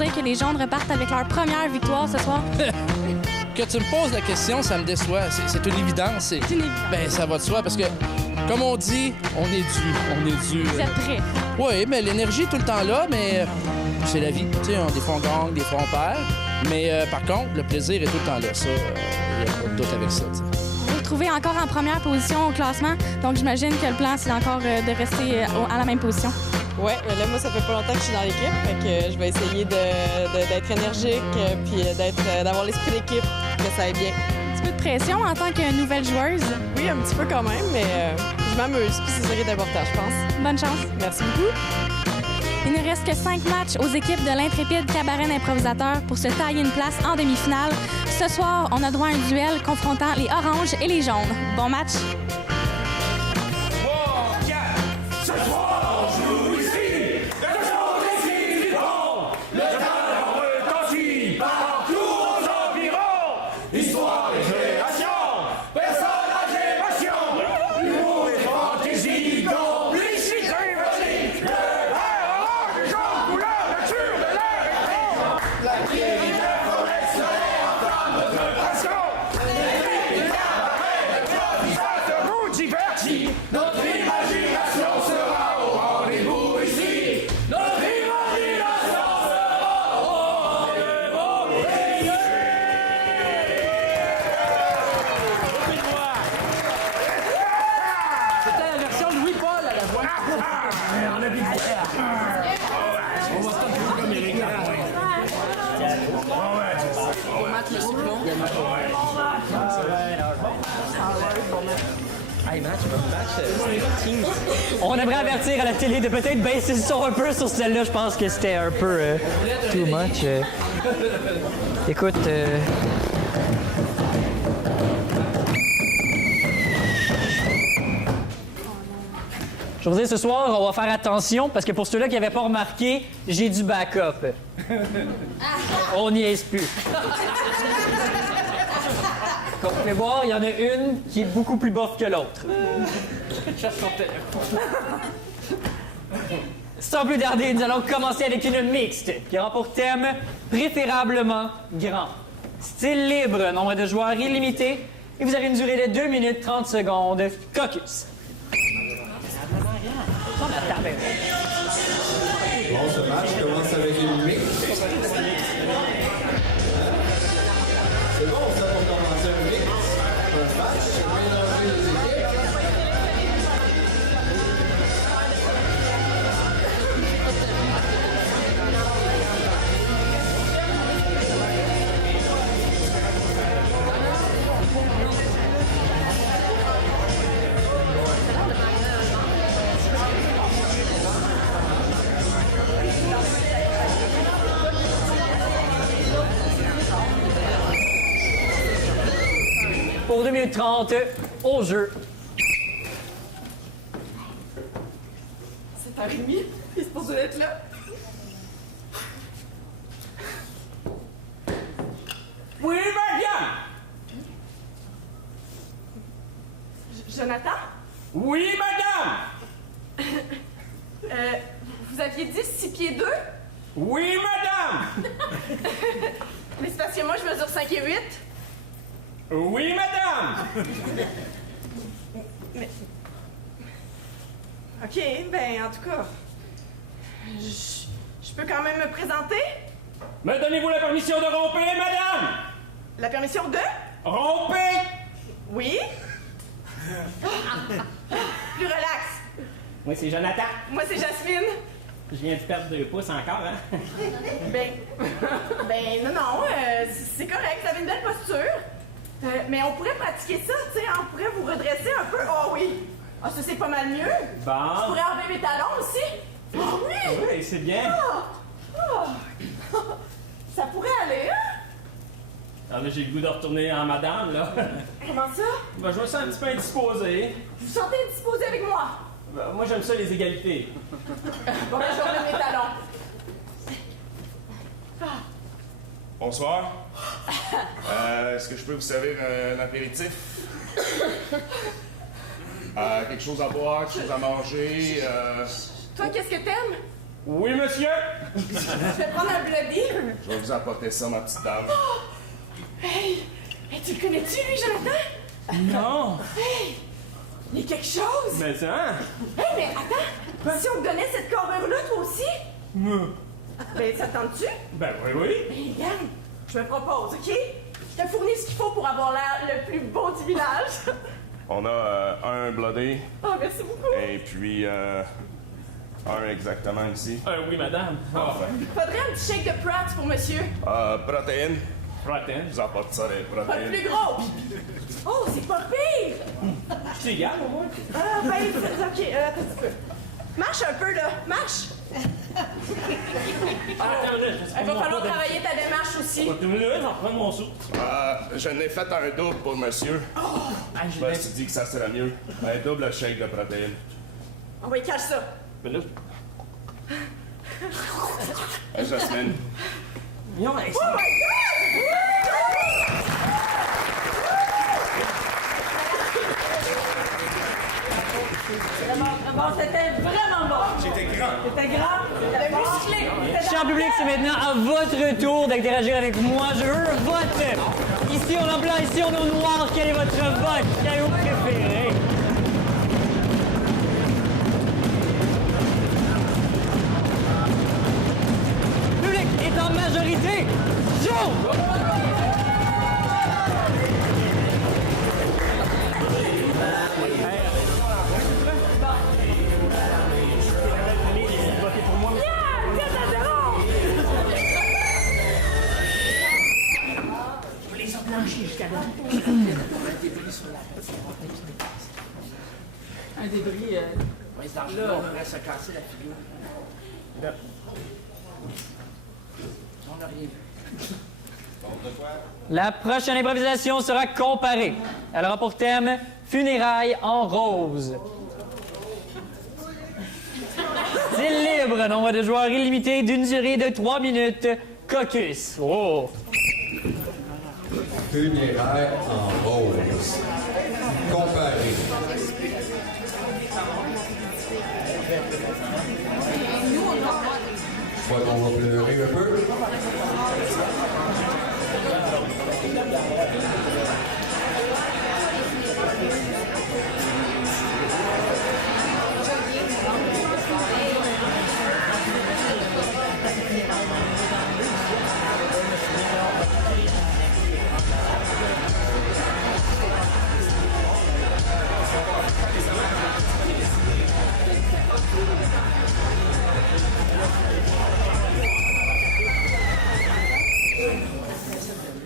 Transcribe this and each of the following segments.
dire que les jaunes repartent avec leur première victoire ce soir? Que tu me poses la question, ça me déçoit. C'est une évidence. C'est une évidence. Ben, ça va de soi parce que, comme on dit, on est dû. Vous êtes prêts? Oui, mais l'énergie est tout le temps là, mais c'est la vie. Tu sais, des fois on gagne, des fois on perd. Mais par contre, le plaisir est tout le temps là. Ça, il n'y a pas de doute avec ça. T'sais. Vous vous trouvez encore en première position au classement, donc j'imagine que le plan, c'est encore de rester à la même position. Ouais, là, moi, ça fait pas longtemps que je suis dans l'équipe, fait que je vais essayer d'être énergique, puis d'avoir l'esprit d'équipe, que ça aille bien. Un petit peu de pression en tant que nouvelle joueuse. Oui, un petit peu quand même, mais je m'amuse, puis c'est ça qui est important, je pense. Bonne chance. Merci beaucoup. Il ne reste que 5 matchs aux équipes de l'Intrépide Cabaret d'improvisateurs pour se tailler une place en demi-finale. Ce soir, on a droit à un duel confrontant les oranges et les jaunes. Bon match! On aimerait avertir à la télé de peut-être baisser le son un peu sur celle-là. Je pense que c'était un peu too much. Écoute... Je veux dire, ce soir, on va faire attention parce que pour ceux-là qui n'avaient pas remarqué, j'ai du backup. On n'y est plus. Comme vous pouvez voir, il y en a une qui est beaucoup plus bof que l'autre. Sans plus tarder, nous allons commencer avec une mixte qui aura pour thème préférablement grand. Style libre, nombre de joueurs illimité, et vous avez une durée de 2 minutes 30 secondes. Caucus. Bon, ce match commence avec une mix. C'est bon, ça, pour commencer un mix. Un match, mélanger les équipes. Pour 2 minutes 30, au jeu. C'est un Rémi, il est supposé être là. Oui, madame! Jonathan? Oui, madame! Vous aviez dit 6 pieds 2? Oui, madame! Mais c'est parce que moi, je mesure 5 et 8. Oui, madame! Mais... OK, ben, en tout cas... Je peux quand même me présenter? Me donnez-vous la permission de romper, madame? La permission de? Romper! Oui? Plus relax. Moi, c'est Jonathan. Moi, c'est Jasmine. Je viens de perdre 2 pouces encore, hein? Ben non, c'est correct, vous avez une belle posture. Mais on pourrait pratiquer ça, tu sais, on pourrait vous redresser un peu. Oh oui! Ah, ça, c'est pas mal mieux. Je Bon. pourrais enlever mes talons aussi. Oh oui! Oui, c'est bien. Ça pourrait aller, hein? Ah, là, j'ai le goût de retourner en madame, là. Comment ça? Ben, je me sens un petit peu indisposé. Vous vous sentez indisposé avec moi? Ben, moi, j'aime ça, les égalités. Bon, ben, je remets mes talons. Bonsoir. Est-ce que je peux vous servir un apéritif? Quelque chose à boire, quelque chose à manger? Toi, qu'est-ce que t'aimes? Oui, monsieur? Je vais prendre un bloody. Je vais vous apporter ça, ma petite dame. Hey, tu le connais-tu, lui, Jonathan? Non. Hey, il y a quelque chose. Mais ça... Hey, mais attends, si on te donnait cette carrure-là, toi aussi? Ben, ça te tente-tu? Ben oui. Ben, regarde, je me propose, OK? Je te fournis ce qu'il faut pour avoir l'air le plus beau du village. On a un bloodé, Oh, merci beaucoup. et puis un exactement ici. Oui, madame. Parfait. Faudrait un petit shake de Pratt pour monsieur. Protéines. Protéine. Je vous apporte ça, les Pas le protéines. plus gros. Oh, c'est pas pire. Je t'y garde, au moins. Ah, ben, OK, attends un petit peu. Marche un peu, là. Marche. Attends, là, Il va falloir travailler ta démarche aussi. Pas tout le monde, j'en prends mon sou. Je n'ai fait un double pour monsieur. Je me suis dit que ça serait mieux. Un double shake de protéines. On va y cacher ça. Ben là... Jasmine. Non, mais... Oh my God! Bon, c'était vraiment bon. J'étais grand. C'était grand, c'était musclé. Cher public, c'est maintenant à votre tour d'interagir avec moi. Je veux un vote. Ici, on est en blanc, ici, on est au noir. Quel est votre vote? Quel est vous préférez? Le public est en majorité. Joe! Un débris, ouais, c'est dangereux, on pourrait se casser la figure. On n'a rien vu. La prochaine improvisation sera comparée. Elle aura pour thème Funérailles en rose. Style libre, nombre de joueurs illimité d'une durée de 3 minutes. Caucus. Oh! Funérailles en rose. Comparé. Je crois qu'on va pleurer un peu.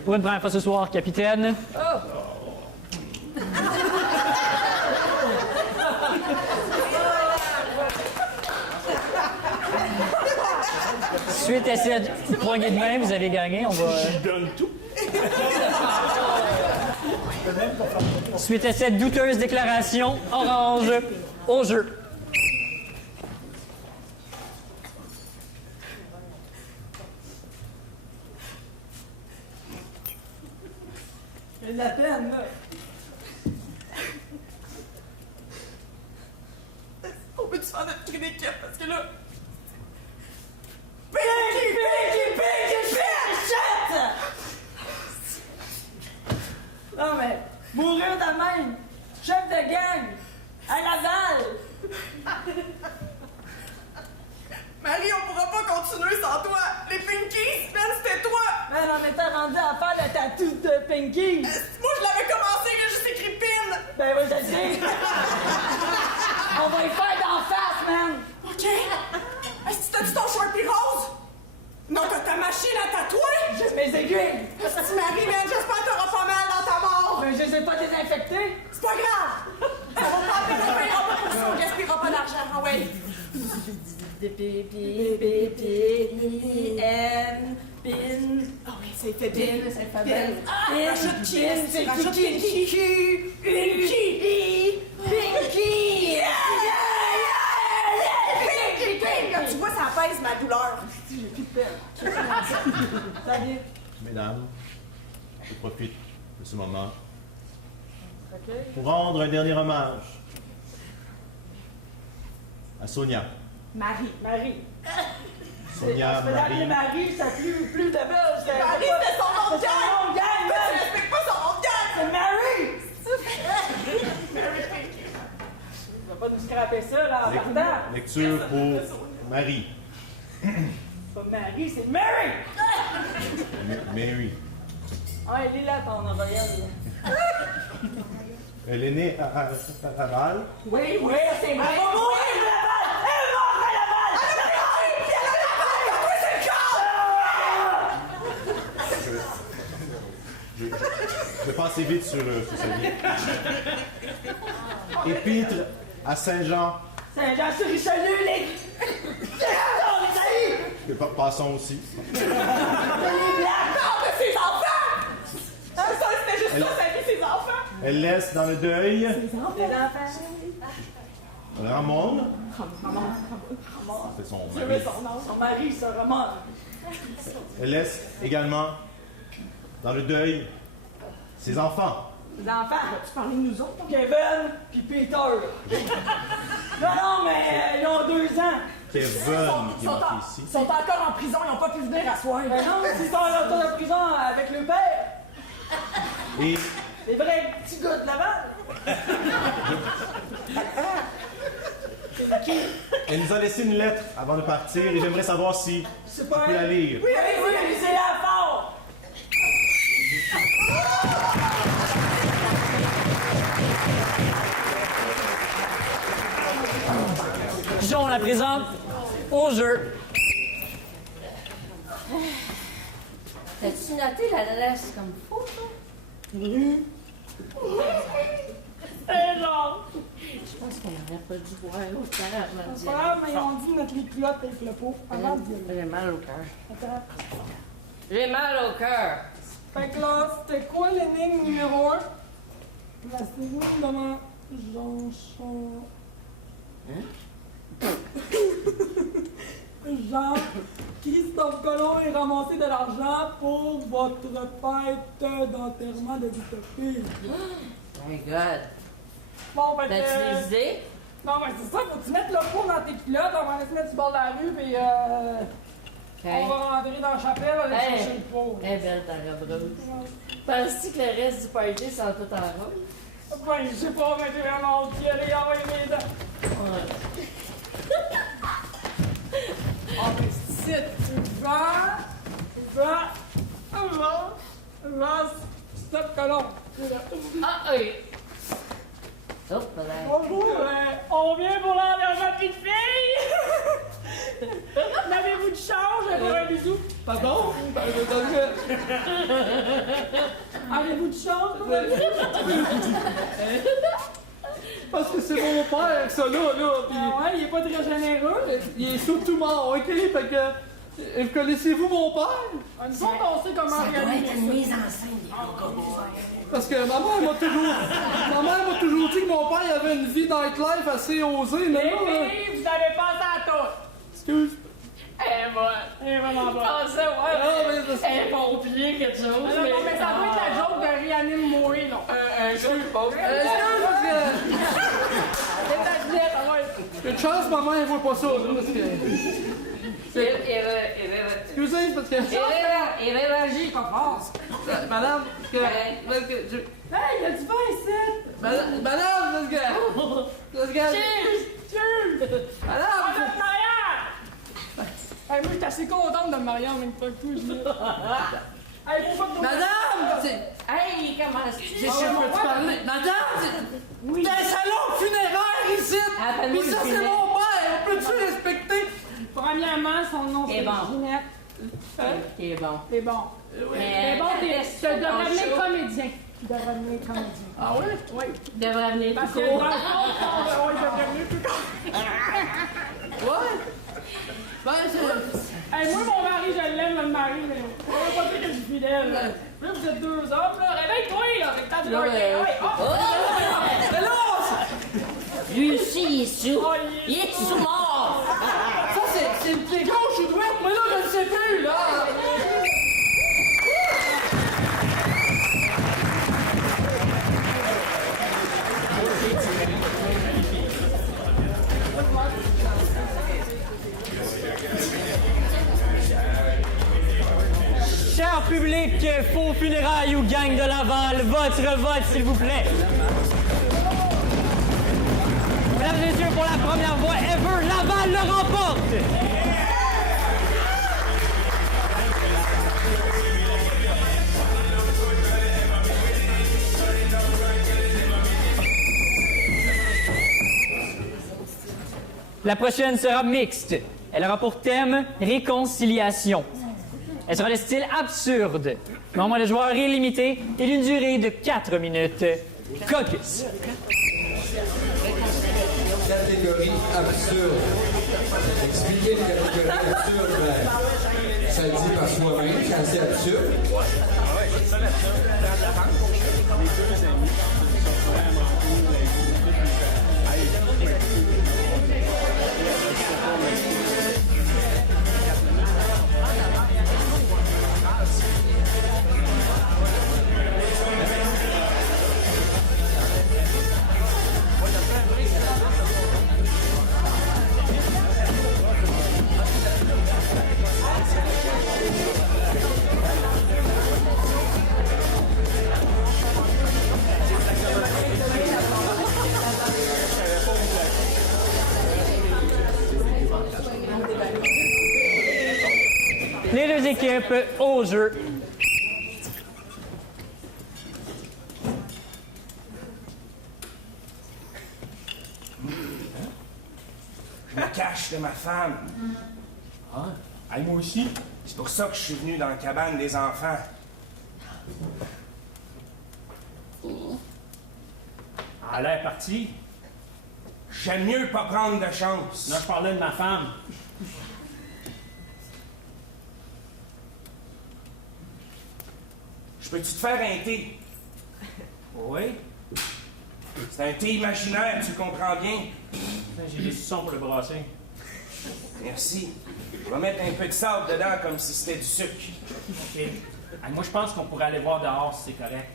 Pour une première fois ce soir, capitaine. Suite à cette poignée de main, vous avez gagné. On va. Je donne tout. Suite à cette douteuse déclaration, orange au jeu. J'ai de la peine, là. On peut-tu faire notre prix d'équipe parce que là. Pinky, shit! Non, mais mourir de même, chef de gang, à Laval! Marie, on pourra pas continuer sans toi! Les Pinkies, Ben, c'était toi! Ben, on était rendu à faire le tatou de Pinky! Moi, je l'avais commencé, il a juste écrit Pin! Ben oui, je le sais! On va y faire d'en face, man! OK! Est-ce que t'as-tu ton Sharpie rose? Non, t'as ta machine à tatouer? Juste mes aiguilles! Est-ce que Marie, man, j'espère que t'auras pas mal dans ta mort! Mais je les ai pas désinfectés! C'est pas grave! Ça va pas, on payera pas pour ça, on gaspillera pas d'argent, ah ouais! Pin. Ah oui, c'est fait Pin. C'est fait Pin. Rajoute Pin. Rajoute Pinky. Pinky. Pinky. Pinky. Comme tu vois, ça apaise ma douleur. J'ai plus de peine. Salut. Mesdames, je profite de ce moment pour rendre un dernier hommage à Sonia, Marie. Sonia, Je vais l'appeler Marie. Marie, ça plus de belle. Marie, c'était son nom de gang! Man. Tu respectes pas son nom de gang! C'est Mary! Tu vas pas nous scraper ça, là, en partant. Lecture pour Marie. C'est pas Marie, c'est Mary! Mary. Ah, elle est là, ton envoyeur. Elle est née à Laval. Oui, c'est Mary. Elle va mourir de la balle! Elle est morte à la balle! Je vais passer vite sur sa vie. Épître à Saint-Jean. Saint-Jean-sur-Richelieu, les... Passons aussi. Non, mais ses enfants! C'était juste ça, sa vie, ses enfants! Elle laisse dans le deuil Les enfants. Ramon. C'est son mari. Son mari, ça remonte. Elle laisse également dans le deuil ses enfants. Les enfants, tu parlais de nous autres? Kevin puis Peter. Non, mais ils ont 2 ans. Kevin qui est monté ici. Ils sont encore en prison, ils n'ont pas pu venir à soir. Non, ils sont en prison avec le père. Et Les vrais petits gars de Laval. elle nous a laissé une lettre avant de partir et j'aimerais savoir si tu peux la lire. Oui, lisez-la fort. Pigeon, la présente au jeu. T'as-tu noté l'adresse comme faux, toi? Genre. Je pense qu'on n'aurait pas dû boire autant avant d'y C'est pas grave, mais ils ont dit mettre les culottes avec le pot avant d'y aller. J'ai mal au cœur. Attends. J'ai mal au cœur. Fait que là, c'était quoi l'énigme numéro 1? La série comment Jean-Chant... Jean-Christophe Colomb est ramassé de l'argent pour votre fête d'enterrement de l'utopie. Oh my God. Bon, fait T'as-tu des idées? Non, mais c'est ça, faut que tu mettes le pot dans tes culottes, on va aller se mettre du bord de la rue, puis on va rentrer dans la chapelle, aller chercher le pot. Eh belle ta robe rose. Penses-tu que le reste du party sent tout en rose? Ben, je sais pas, mais j'ai vraiment hâte d'y aller, envoyer mes dents. Ah, mais c'est va, stop colon. Ah, oui. Oh, Bonjour, on vient pour l'enterrement de petite fille. N'avez-vous de change pour un bisou? Pardon? Avez-vous de change pour un bisou? Parce que c'est mon père, ça, là, puis... Ah ouais, il est pas très généreux. Il est surtout mort, OK? Fait que... Connaissez-vous mon père? Nous autres, on sait comment réaliser ça. mise en scène, Parce que ma mère m'a toujours dit que mon père avait une vie nightlife assez osée, mais Les là... filles, vous avez pensé à tout. Excuse. Elle est bonne. Elle est vraiment bonne. Ah, ça, ouais. Non, mais c'est... Elle est pompier, quelque chose. Non, mais ça doit être la joke de Réanime Moué, là. Excuse, parce que... Une chance, ma mère, elle voit pas ça, là, parce que... Excusez, parce que... Il réagit pas fort. Madame, parce que... Hey, il y a du vin ici. Madame, parce que... Cheers! Madame! On a notre mariage! Hey, moi, j'étais assez contente de me marier en même temps que toi, Juliette. Hey, faut pas que Madame! Hey, comment est-ce que Je peux-tu parler? Madame! Oui. C'est un salon funéraire ici! Appelle-moi Pis ça, le c'est filet. mon père! On peut-tu respecter? Premièrement, son nom, Et c'est bon. Ginette. T'es bon. C'est bon. Mais bon, tu devrais venir show. comédien. Tu devrais venir comédien. Ah oui? Oui. Devrait venir Parce tout que court. dans le fond, il devrait venir tout court. Ouais? Ben, Hey, moi, mon mari, je l'aime, le mari, mais on va pas dire que je suis fidèle. Là, vous êtes 2 hommes, là. Réveille-toi, là, avec ta Là, mais là, Lui aussi, il est sous. Oh, Il est sous-mort. ça, c'est le pied gauche ou droite? Mais là, je ne sais plus, là! public, Faux Funérailles ou Gang de Laval, votre vote, s'il vous plaît. Mesdames et messieurs, pour la première fois ever, Laval le remporte. La prochaine sera mixte. Elle aura pour thème réconciliation. Elle sera de style absurde, nombre de joueurs illimité et d'une durée de 4 minutes. Caucus. Catégorie absurde. Expliquer une catégorie absurde, ben, ça le dit par soi-même, c'est assez absurde. Les deux équipes au jeu. Je me cache de ma femme. Ah, hey, moi aussi. C'est pour ça que je suis venu dans la cabane des enfants. Elle est partie. J'aime mieux pas prendre de chance. Non, je parlais de ma femme. Je peux-tu te faire un thé? Oui? C'est un thé imaginaire, tu comprends bien? J'ai des suçons pour le brasser. Merci. Je vais mettre un peu de sable dedans comme si c'était du sucre. OK. Hey, moi, je pense qu'on pourrait aller voir dehors si c'est correct.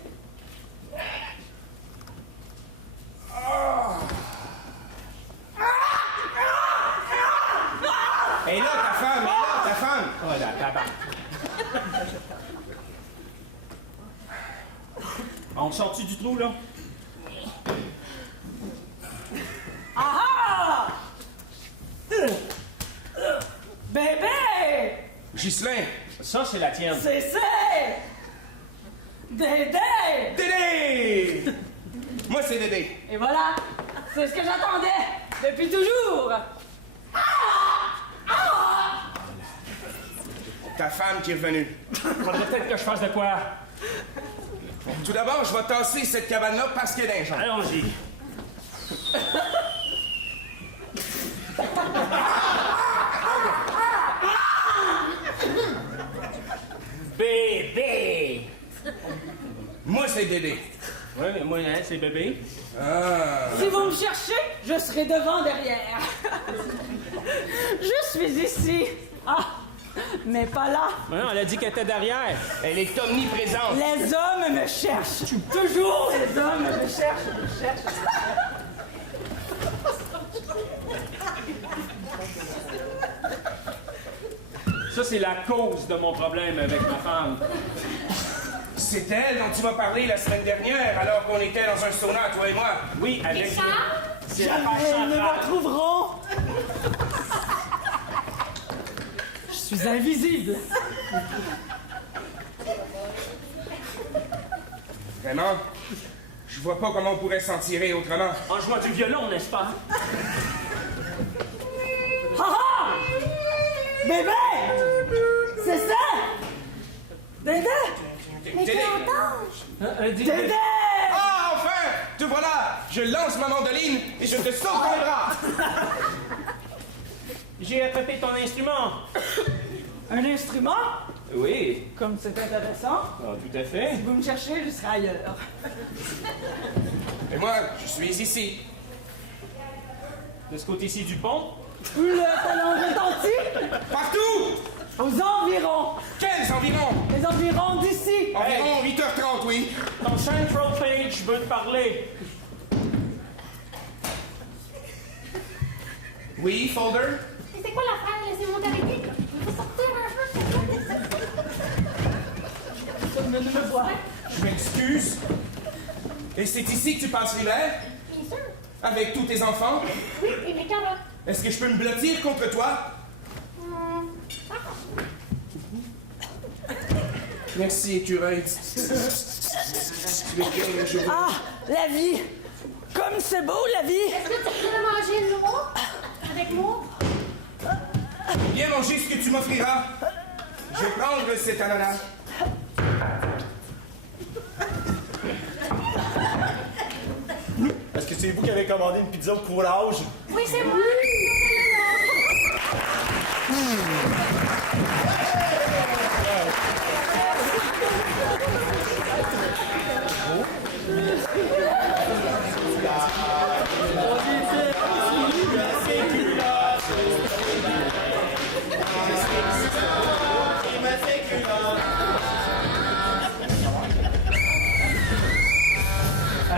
Et là, ta femme! Et là, ta femme! Oh, la tabac. On sort-tu du trou, là? Ah! Bébé! Ghislain! Ça, c'est la tienne. C'est! Dédé! Dédé! Moi, c'est Dédé. Et voilà! C'est ce que j'attendais depuis toujours! Ta femme qui est revenue. Faudrait peut-être que je fasse de quoi. Tout d'abord, je vais tasser cette cabane-là parce qu'elle est dangereuse. Allons-y. Bébé! Moi, c'est Dédé. Oui, mais moi, hein, c'est bébé. Ah. Si vous me cherchez, je serai devant, derrière. Je suis ici. Ah, mais pas là. Non, elle a dit qu'elle était derrière. Elle est omniprésente. Les hommes me cherchent. Toujours les hommes me cherchent, Ça, c'est la cause de mon problème avec ma femme. C'est elle dont tu m'as parlé la semaine dernière, alors qu'on était dans un sauna, toi et moi. Oui, avec... C'est la Jamais page ils ne centrale. me trouveront. Je suis invisible. Vraiment? Je vois pas comment on pourrait s'en tirer autrement. En jouant du violon, n'est-ce pas? Ha ha! Bébé! C'est ça! Dédé! Dédé! Dédé! Ah, enfin! Te voilà! Je lance ma mandoline et je te saute dans les bras! J'ai attrapé ton instrument. Un instrument? Oui. Comme c'est intéressant. Ah, tout à fait. Si vous me cherchez, je serai ailleurs. Et moi, je suis ici. De ce côté-ci du pont? Le talon retentit? Partout! Aux environs. Quels environs? Les environs d'ici. Environ 8h30, oui. Ton central page veut te parler. Oui, Folder? Mais c'est quoi l'affaire? Laissez-moi t'arrêter. Il faut sortir un peu. de me voir. Je m'excuse. Et c'est ici que tu passes l'hiver? Bien sûr. Avec tous tes enfants? Oui, et mes carottes. Est-ce que je peux me blottir contre toi? Merci, écureuil. Ah, la vie! Comme c'est beau, la vie! Est-ce que tu voudrais manger une noix avec moi? Viens manger ce que tu m'offriras. Je vais prendre cet ananas. Est-ce que c'est vous qui avez commandé une pizza au courage? Oui, c'est moi.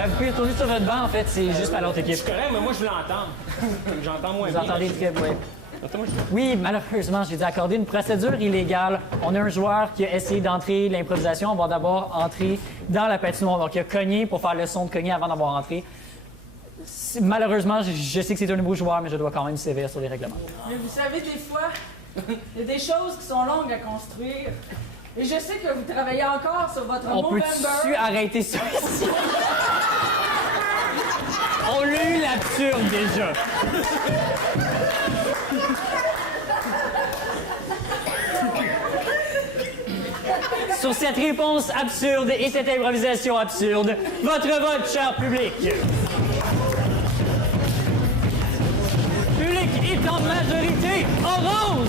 Vous pouvez retourner sur votre banc, en fait, c'est juste à l'autre équipe. C'est correct, mais moi, je l'entends. J'entends moins Vous bien. entendez très bien. Oui, malheureusement, j'ai dû accorder une procédure illégale. On a un joueur qui a essayé d'entrer l'improvisation. On va d'abord entrer dans la patinoire. Donc, il a cogné pour faire le son de cogner avant d'avoir entré. Malheureusement, je sais que c'est un nouveau joueur, mais je dois quand même sévère sur les règlements. Mais vous savez, des fois, il y a des choses qui sont longues à construire. Et je sais que vous travaillez encore sur votre On Movember. peut-tu arrêter ça ici? On l'a eu l'absurde déjà. Sur cette réponse absurde et cette improvisation absurde, votre vote, cher public. Public est en majorité orange.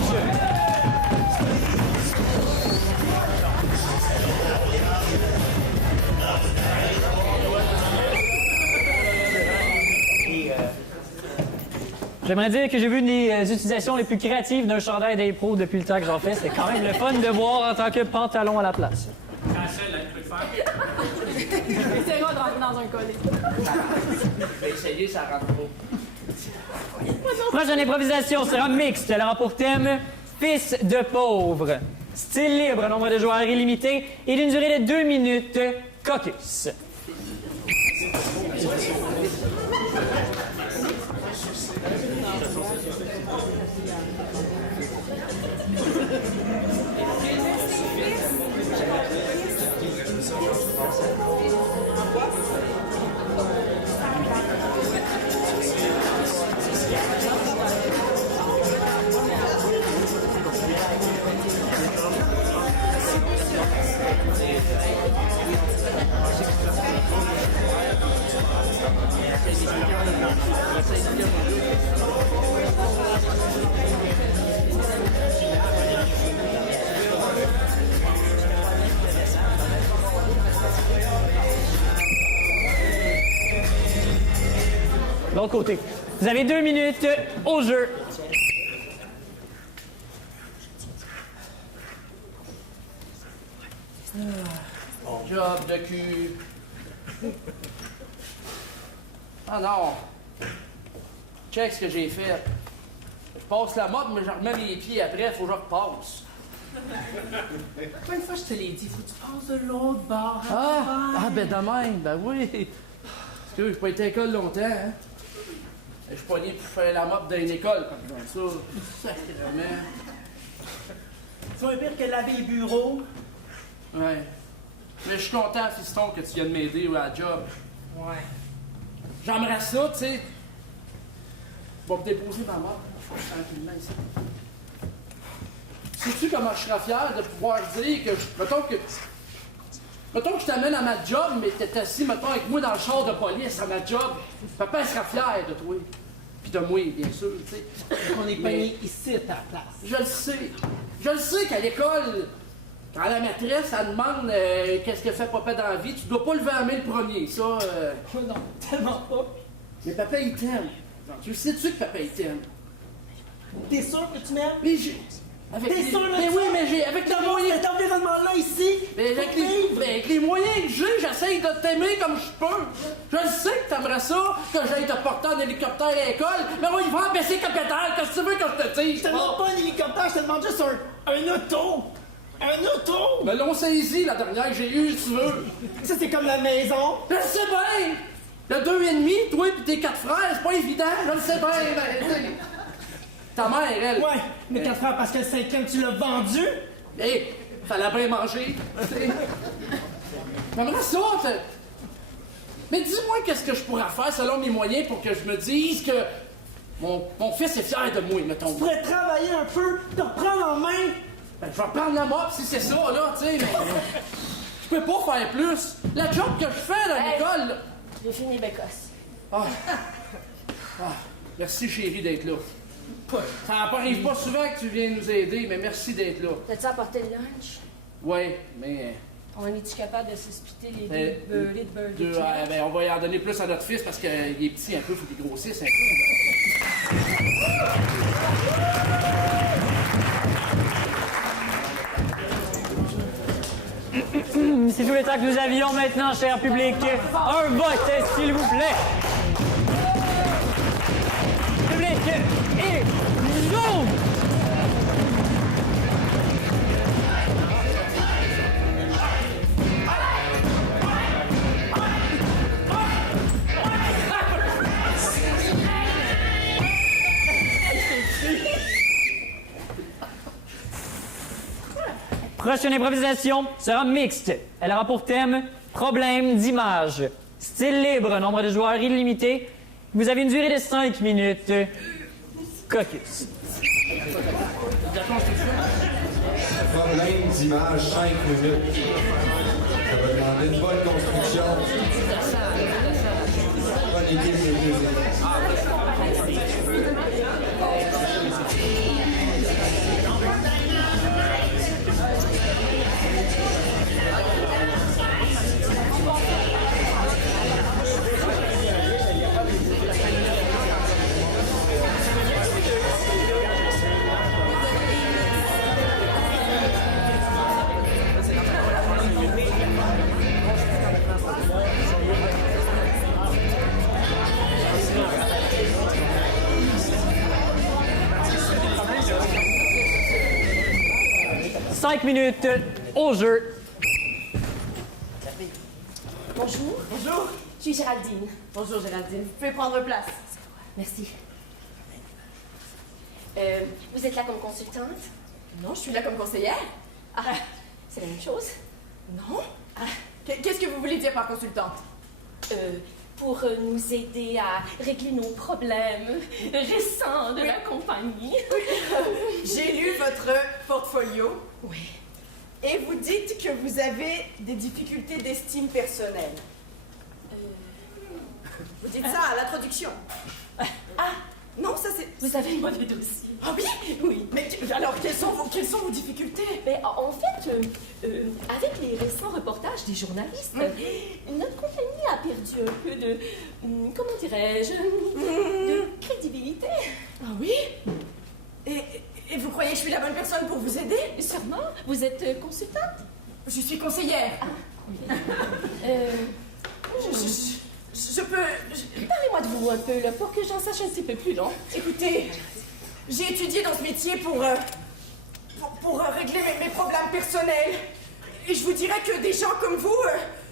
J'aimerais dire que j'ai vu une des utilisations les plus créatives d'un chandail d'impro depuis le temps que j'en fais. C'est quand même le fun de voir en tant que pantalon à la place. Essayera de rentrer dans un collet. Je vais essayer, ça rentre pas. Prochaine improvisation sera mixte. Elle aura pour thème Fils de pauvre. Style libre, nombre de joueurs illimité et d'une durée de 2 minutes. Caucus. L'autre côté. Vous avez 2 minutes au jeu. Job de cul. Ah non. Check ce que j'ai fait. Je passe la mop, mais je remets mes pieds après, faut que je repasse. Combien de fois je te l'ai dit, faut que tu passes de l'autre bord. Ben de même, ben oui. Parce que j'ai pas été à l'école longtemps, hein. Je suis pogné pour faire la mop dans une école, par exemple. Ça, sacrément. C'est moins pire que laver les bureaux. Ouais. Mais je suis content, fiston, que tu viennes m'aider à la job. Ouais. J'aimerais ça, tu sais. Je vais me déposer ma mort. Tranquillement ici. Sais-tu comment je serais fier de pouvoir dire que... Mettons que je t'amène à ma job, mais t'es assis, mettons, avec moi dans le char de police à ma job. Papa sera fier de toi. Puis de moi, bien sûr, tu sais. On est pogné ici à ta place. Je le sais. Je le sais qu'à l'école, quand la maîtresse, elle demande qu'est-ce que fait papa dans la vie, tu dois pas lever la main le premier, ça... Non, tellement pas. Mais papa, il t'aime. Tu le sais-tu que papa, il t'aime? T'es sûr que tu m'aimes? Mais j'ai... T'es sûr de mais ça? oui, mais j'ai... Avec les moyens... Cet environnement-là, ici, Mais avec les moyens que j'ai, j'essaye de t'aimer comme je peux. Je le sais que t'aimerais ça, que j'aille te porter en hélicoptère à l'école, mais on y va baisser capitale, qu'est-ce que tu veux que je te dise? je te demande pas un hélicoptère, je te demande juste un auto. Un auto? Mais l'on saisit la dernière que j'ai eue, si tu veux. Ça, c'est comme la maison. Je le sais bien! Le 2,5, toi pis tes 4 frères, c'est pas évident, je le sais bien. Ben, ta mère, elle. Ouais, mais 4 frères parce que le 5e, tu l'as vendu? Hé, fallait bien manger. J'aimerais ça, mais dis-moi qu'est-ce que je pourrais faire selon mes moyens pour que je me dise que mon fils est fier de moi, mettons. Tu pourrais travailler un peu, te reprendre en main. Ben, je vais reprendre la mop si c'est ça, là, tu sais, mais je peux pas faire plus. La job que je fais dans l'école, là... J'ai fini Bécosse. Ah, merci, chérie, d'être là. Ça n'arrive pas souvent que tu viens nous aider, mais merci d'être là. T'as-tu apporté le lunch? Oui, mais... On est-tu capable de se splitter les deux beurrés de ben, on va y en donner plus à notre fils parce qu'il est petit un peu, il faut qu'il grossisse un peu. C'est tout le temps que nous avions maintenant, cher public. Un vote, s'il vous plaît. Public et zoom! Prochaine improvisation sera mixte. Elle aura pour thème problème d'image. Style libre, nombre de joueurs illimité. Vous avez une durée de 5 minutes. Caucus. Problème d'image, 5 minutes. Ça va demander une bonne construction. Bonne équipe de musique. 5 minutes au jeu. Bonjour. Bonjour. Je suis Géraldine. Bonjour, Géraldine. Vous pouvez prendre place. Merci. Vous êtes là comme consultante? Non, je suis là comme conseillère. Ah, c'est la même chose? Non. Qu'est-ce que vous voulez dire par consultante? Pour nous aider à régler nos problèmes récents de la compagnie. J'ai lu votre portfolio. Oui. Et vous dites que vous avez des difficultés d'estime personnelle. Vous dites ça à l'introduction. Ah, non, ça c'est... vous avez moi des dossiers. Ah oui? Oui. Mais alors, quelles sont vos difficultés? Mais en fait, avec les récents reportages des journalistes, notre compagnie a perdu un peu de, comment dirais-je, de crédibilité. Ah oui? Et vous croyez que je suis la bonne personne pour vous aider? Sûrement. Vous êtes consultante? Je suis conseillère. Je peux... Parlez-moi de vous un peu, là, pour que j'en sache un petit peu plus long. Écoutez, j'ai étudié dans ce métier pour régler mes problèmes personnels. Et je vous dirais que des gens comme vous,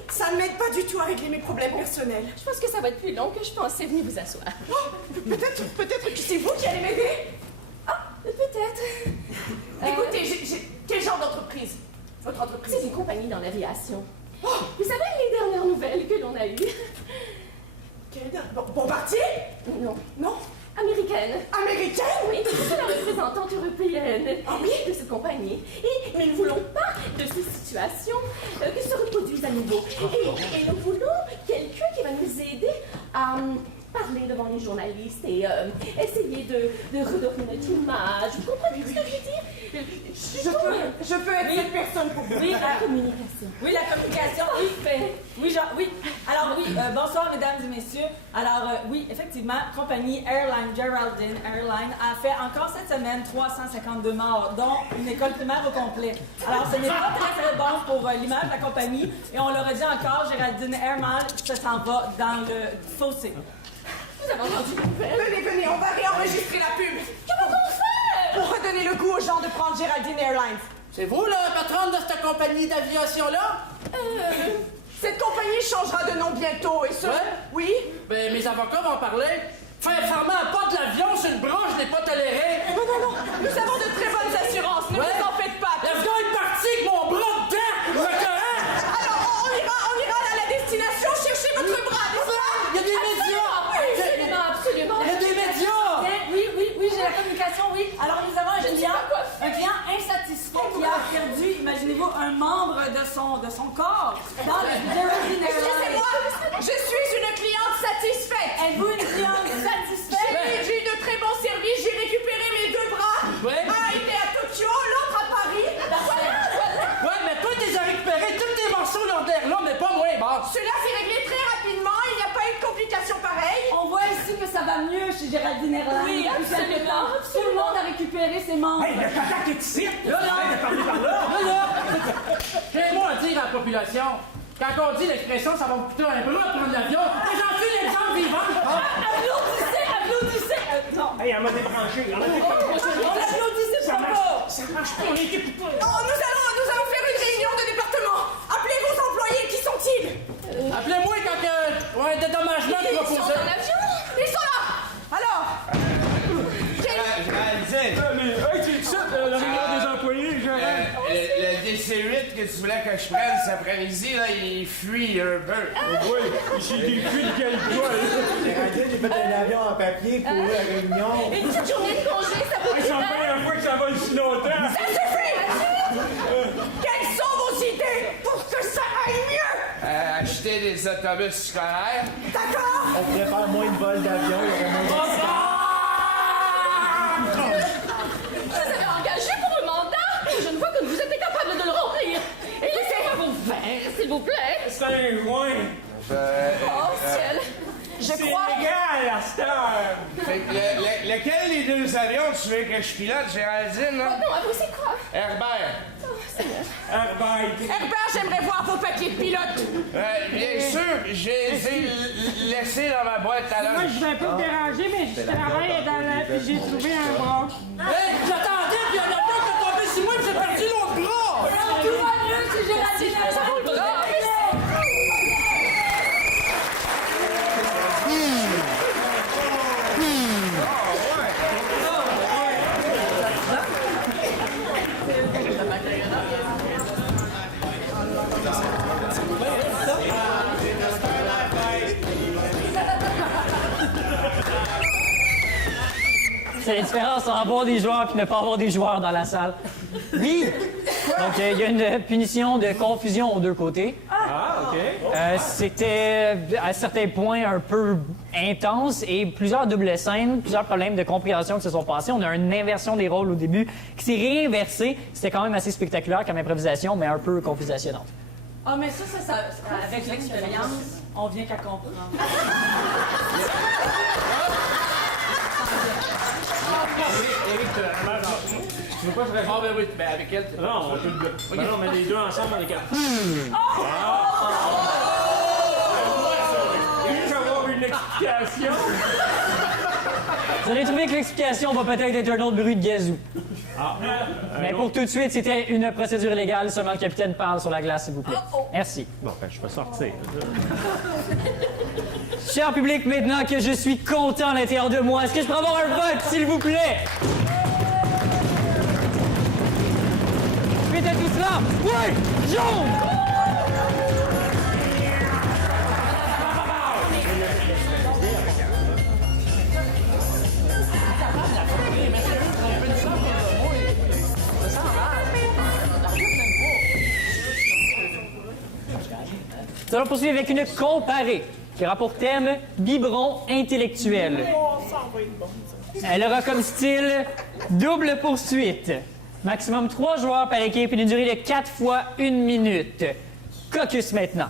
ça ne m'aide pas du tout à régler mes problèmes personnels. Je pense que ça va être plus long que je pensais. Venez vous asseoir. Oh, peut-être que c'est vous qui allez m'aider. Ah, peut-être. Écoutez, j'ai quel genre d'entreprise? Votre entreprise? C'est une compagnie dans l'aviation. Oh, vous savez les dernières nouvelles que l'on a eues? Bombardier? Non. Non? Américaine. Américaine? Oui, je suis la représentante européenne de cette compagnie. Et nous ne voulons pas de ces situations qui se reproduisent à nouveau. Et nous voulons quelqu'un qui va nous aider à parler devant les journalistes et essayer de redonner notre image. Vous comprenez ce que je veux dire? Je peux être cette personne pour vous. Oui, la communication. Oui, la communication, oui. Oui. Alors oui, bonsoir mesdames et messieurs. Alors oui, effectivement, compagnie Geraldine Airline a fait encore cette semaine 352 morts, dont une école primaire au complet. Alors ce n'est pas très bon pour l'image de la compagnie. Et on leur a dit encore, Geraldine Airline, ça s'en va dans le fossé. Vous avez entendu les nouvelles? Venez, on va réenregistrer la pub. Que va-t-on faire? Pour redonner le goût aux gens de prendre Geraldine Airlines. C'est vous, la patronne de cette compagnie d'aviation-là? Cette compagnie changera de nom bientôt, et ce... Ouais? Oui? Ben, mes avocats vont parler. Faire fermer un pas de l'avion sur une broche, je n'ai pas toléré. Non, non, non. Nous avons de très bonnes assurances. Ne vous en faites pas. L'avion est parti avec mon bras dedans. Alors, on ira à la destination chercher votre bras, n'est-ce pas? Il y a des médias. Absolument, absolument. Il y a des médias. Oui, j'ai la communication, oui. Alors, nous avons un client insatisfait qui a perdu, imaginez-vous, un membre de son corps dans le Geraldine Airlines. Excusez-moi, je suis une cliente satisfaite. Êtes-vous une cliente satisfaite? J'ai eu de très bons services, j'ai récupéré mes 2 bras. Ouais. Un était à Tokyo, l'autre à Paris. Ouais, mais toi, t'es à récupérer tous tes morceaux lombaires là, mais pas moi, bon. Cela s'est réglé très rapidement, il n'y a pas eu de complications pareilles. On voit ici que ça va mieux chez Geraldine Airlines. Oui, absolument. Tout le monde a récupéré ses membres. Hey, le contact est ici! Là, Arrête de parler par là! J'ai un mot à dire à la population. Quand on dit l'expression, ça va me coûter un bras de prendre l'avion, et j'en suis l'exemple vivant. Applaudissez! Non. Hey, elle m'a débranché! Applaudissez pas! Ça marche pas, on est équipé! Oh, nous allons faire une réunion de département. Appelez vos employés, qui sont-ils? Appelez-moi quand un dédommagement est Ils sont proposé. dans l'avion. Ils sont là. Alors, Mais, tu sais, la réunion des employés, Le DC-8 que tu voulais que je prenne cet après-midi, là, il fuit un peu. Oui, j'ai des fuites de quel poil! J'ai fait un avion en papier pour la réunion. Une petite journée de congé, ça va C'est la première fois que ça vole si longtemps! ça suffit. Quelles sont vos idées pour que ça aille mieux? Acheter des autobus scolaires. D'accord. On pourrait faire moins de vols d'avion. Il y aurait moins de... Vous avez engagé pour un mandat. Je ne vois que vous êtes incapable de le remplir. Et laissez-moi vous faire, s'il vous plaît. C'est un joint! Oh, ciel. Je crois... C'est légal, à cette heure! Fait que lequel des 2 avions tu veux que je pilote, Géraldine, là? Non, à vous, c'est quoi? Herbert. Herbert, j'aimerais voir vos papiers de pilote. Bien sûr, j'ai laissé dans ma boîte à Moi, lunch. je vais un peu te déranger, mais je travaille dans la... puis j'ai trouvé un bras. Hey, j'attendais, puis il y en a pas qui ont tombé sur moi, puis j'ai perdu l'autre bras. Tout va mieux chez Geraldine Airlines. Ça vaut le bras. C'est la différence entre avoir des joueurs et ne pas avoir des joueurs dans la salle. Oui! Donc, il y a une punition de confusion aux 2 côtés. Ah, OK. C'était à certains points un peu intense et plusieurs doubles scènes, plusieurs problèmes de compréhension qui se sont passés. On a une inversion des rôles au début qui s'est réinversée. C'était quand même assez spectaculaire comme improvisation, mais un peu confusationnante. Ah, mais ça, avec l'expérience, on vient qu'à comprendre. Éric, tu veux pas que je réponde? Ah, ben oui, ben avec elle. Non, on peut le... Ben non, mais les 2 ensemble, on est capable. Il faut avoir une explication! Vous allez trouver que l'explication va peut-être être un autre bruit de gazou. Mais pour tout de suite, c'était une procédure légale. Seulement le capitaine parle sur la glace, s'il vous plaît. Merci. Bon, ben, je peux sortir. Cher public, maintenant que je suis content à l'intérieur de moi, est-ce que je peux avoir un vote, s'il vous plaît? Suite à tout cela, oui! Jaune! Nous allons poursuivre avec une comparée qui aura pour thème biberon intellectuel. Elle aura comme style double poursuite. Maximum 3 joueurs par équipe et une durée de 4 fois 1 minute. Caucus maintenant.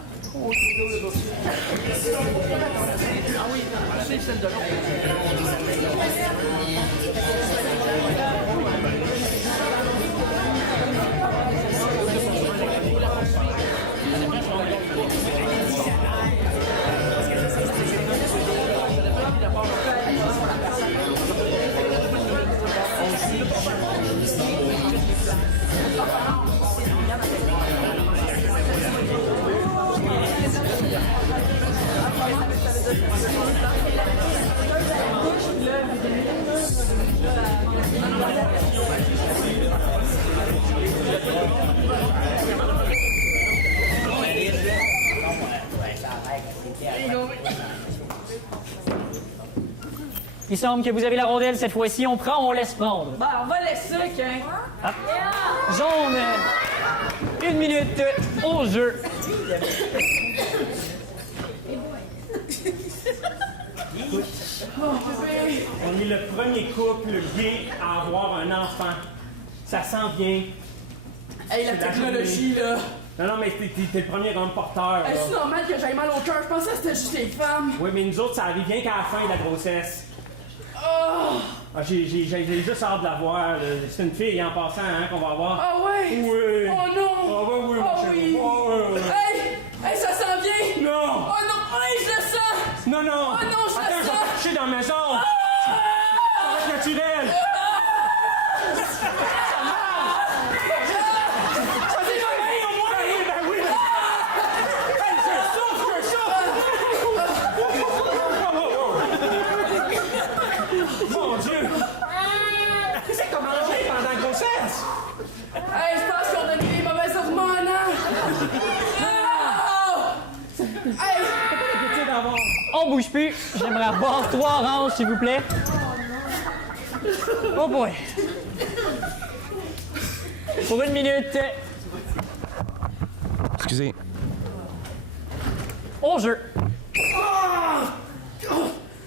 Il semble que vous avez la rondelle cette fois-ci. On prend ou on laisse prendre? Ben, on va laisser qu'un. Ah. Jaune, 1 minute au jeu. On est le premier couple gay à avoir un enfant. Ça s'en vient. Hey, la technologie, là. Non, mais t'es le premier homme porteur. Hey, c'est normal que j'aille mal au cœur. Je pensais que c'était juste les femmes. Oui, mais nous autres, ça arrive bien qu'à la fin de la grossesse. Oh! Ah, j'ai juste hâte de la voir. Là. C'est une fille en passant hein, qu'on va avoir. Ah ouais? Oui! Oh non! Ah bah oui, oh oui! Oh, Hey, ça s'en vient! Non! Oh non! Hey, je le sens! Non! Oh non, je le sens! Je suis dans la maison! Ça va être naturel! Mon Dieu! Qu'est-ce que t'as mangé pendant la grossesse? Hey, je pense qu'on a donné les mauvaises hormones, hein? Hey! On bouge plus. J'aimerais avoir 3 oranges, s'il vous plaît. Oh boy. Pour 1 minute. Excusez. Au jeu.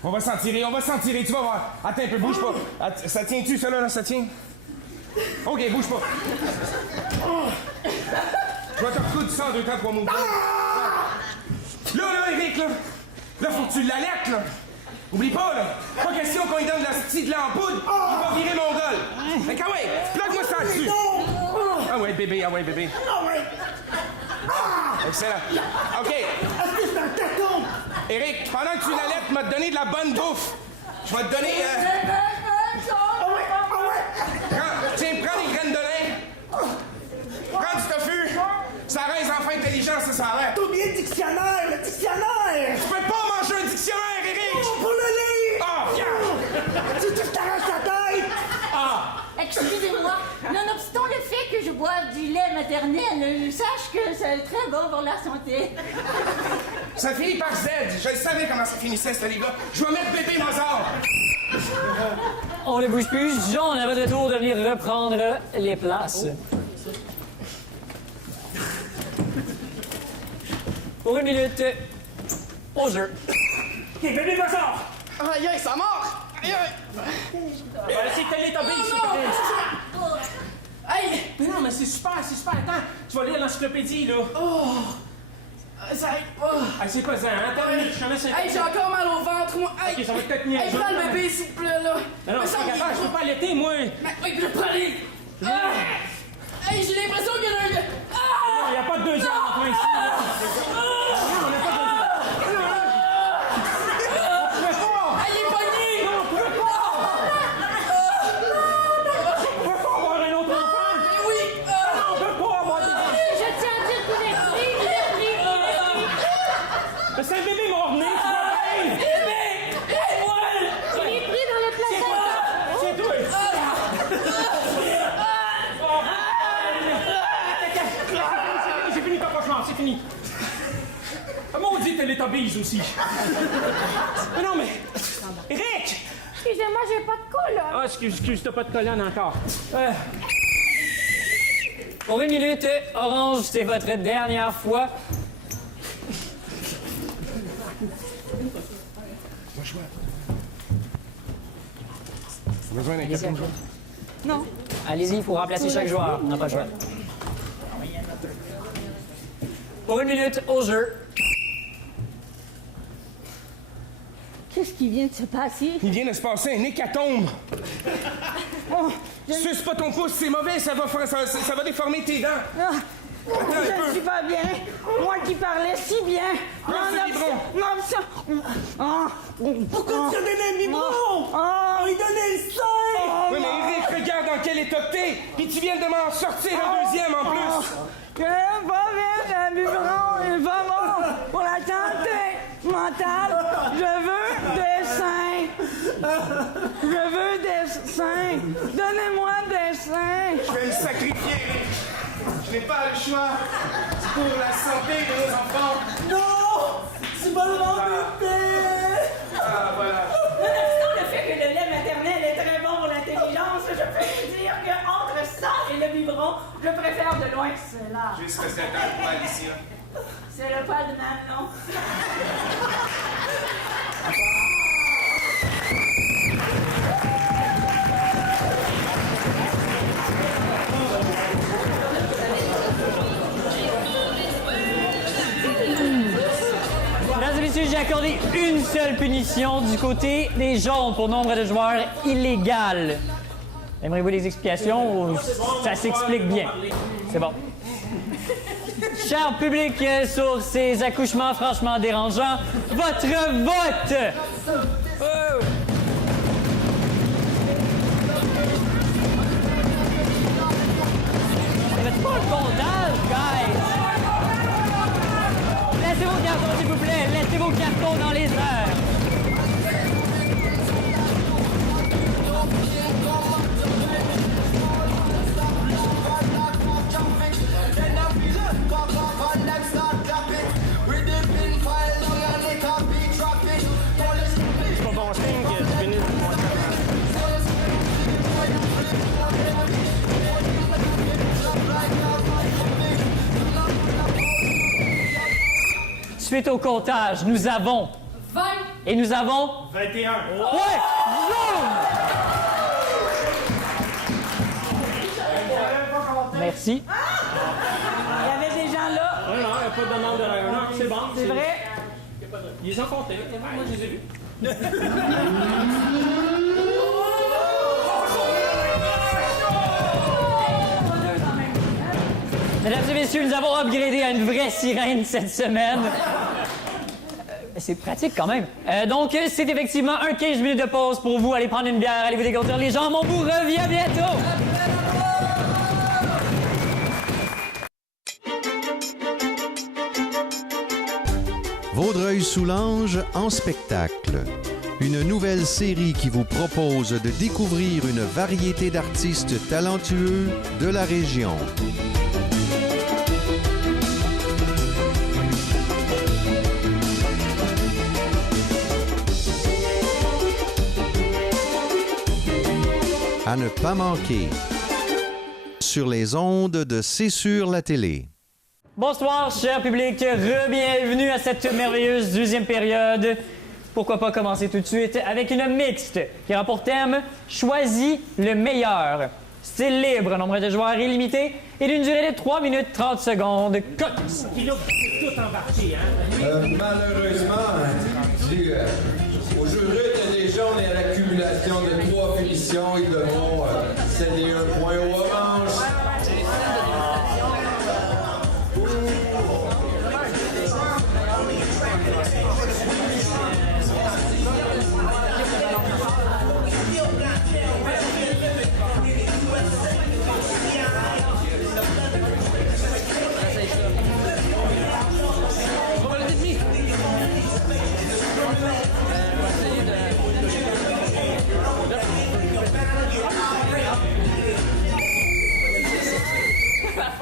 On va s'en tirer, tu vas voir. Attends un peu, bouge pas. Ça tient-tu, ça là, ça tient? OK, bouge pas. Je vais te recoudre ça en 2 temps, 3 mots. Là, Eric, là. Là, faut que tu l'allaites, là. Oublie pas, là. Pas question qu'on lui donne de la style en poudre. Il va virer mongol. Mais quand même, plaque-moi ça dessus. Ah ouais, bébé, ah ouais, bébé. Ah ouais! Excellent. OK. Est-ce que c'est un tâton? Eric, pendant que tu l'allaites, tu m'as donné de la bonne bouffe. Je vais te donner... Ah ouais! Tiens, prends les graines de lin. Prends du tofu. Ça rend les enfants intelligents, ça a l'air. T'as oublié le dictionnaire! Tu peux pas manger un dictionnaire, Eric! Pour le lire! Ah, viens! Tu t'arraches la tête! Ah! Excusez-moi, nonobstant le fait que je boive du lait maternel, sache que c'est très bon pour la santé. Ça finit par Z. Je savais comment ça finissait, ce livre-là. Je vais mettre bébé Mozart. On ne bouge plus. Jaune, à votre tour de venir reprendre les places. Pour 1 minute, au jeu. OK, bébé Mozart! Aïe, aïe, ça mord! Aïe, C'est que t'es tombé ici, Hey! Mais non, mais c'est super. Attends, tu vas lire l'encyclopédie, là. Oh! Ça aide pas. Hey, c'est pas ça, hein? Attends une minute, je connais ça. Hey, j'ai encore mal au ventre, moi. Hey, OK, ça va peut-être niaiser. Hey, prends le bébé, s'il vous plaît, là. Non, je suis pas capable, je peux pas allaiter, moi. Mais oui, je prends les... Hey, j'ai l'impression que j'ai un... Non, y a pas de 2 heures enfin ici, là. Non, on a pas de 2 heures. Hey, il est pogné! Non, on pouvait pas! On peut pas avoir un autre enfant! Mais oui! Non, on peut pas avoir des enfants! Je tiens à dire qu'il est pris. Mais c'est un bébé mort-né, tu vois bien! Bébé! Il est pris dans le placenta. C'est toi! J'ai fini ton cauchemar, c'est fini! Ah, maudit Télétobies aussi! Mais non, mais... Eric! Excusez-moi, j'ai pas de colonne. Ah, excuse, t'as pas de colonne encore. Pour 1 minute, Orange, c'est votre dernière fois. Besoin d'un café? Non. Allez-y, il faut remplacer chaque joueur. On n'a pas le choix. Pour 1 minute, au jeu. Qu'est-ce qui vient de se passer? Il vient de se passer un hécatombe. Suce pas ton pouce, c'est mauvais, ça va déformer tes dents. Attends un Je peu. ne suis pas bien. Moi qui parlais si bien. Pourquoi tu as donné un biberon? On lui donnait le sein! Oui, mais Eric, regarde dans quel état t'es, puis tu viens de m'en sortir un deuxième en plus. Je n'aime pas bien un biberon. Il est pas bon pour la santé mentale. Je veux des seins. Je veux des seins. Donnez-moi des seins. Je vais le sacrifier, Eric. Je n'ai pas le choix. C'est pour la santé de nos enfants. Non! C'est pas le bébé! Ah, voilà. Nonobstant le fait que là. Juste parce que t'as le poil ici, là. C'est le poil de Manon. Mesdames et messieurs, j'ai accordé une seule punition du côté des jaunes pour nombre de joueurs illégal. Aimeriez-vous des explications ou ça s'explique bien? C'est bon. Cher public sur ces accouchements franchement dérangeants, votre vote! Faites pas le comptage, guys! Laissez vos cartons, s'il vous plaît! Laissez vos cartons dans les airs! Suite au comptage, nous avons 20 et nous avons 21. Ouais! Zoom! Merci. Il y avait des gens là. Non, il n'y a pas de demande de règlement. Non, c'est bon. C'est vrai? Ils ont compté. Moi, je les ai vus. Mesdames et messieurs, nous avons upgradé à une vraie sirène cette semaine. C'est pratique quand même. Donc, c'est effectivement un 15 minutes de pause pour vous. Allez prendre une bière, allez vous dégourdir les jambes. On vous revient bientôt! Vaudreuil-Soulanges en spectacle. Une nouvelle série qui vous propose de découvrir une variété d'artistes talentueux de la région. À ne pas manquer. Sur les ondes de C'est sur la télé. Bonsoir, cher public. Re-bienvenue à cette merveilleuse deuxième période. Pourquoi pas commencer tout de suite avec une mixte qui a pour thème « Choisis le meilleur ». Style libre, nombre de joueurs illimité et d'une durée de 3 minutes 30 secondes. Commence! Tout embarqué, hein? Malheureusement, dû au jeu de des jaunes et à l'accumulation de 3 punitions, ils devront céder un point aux oranges.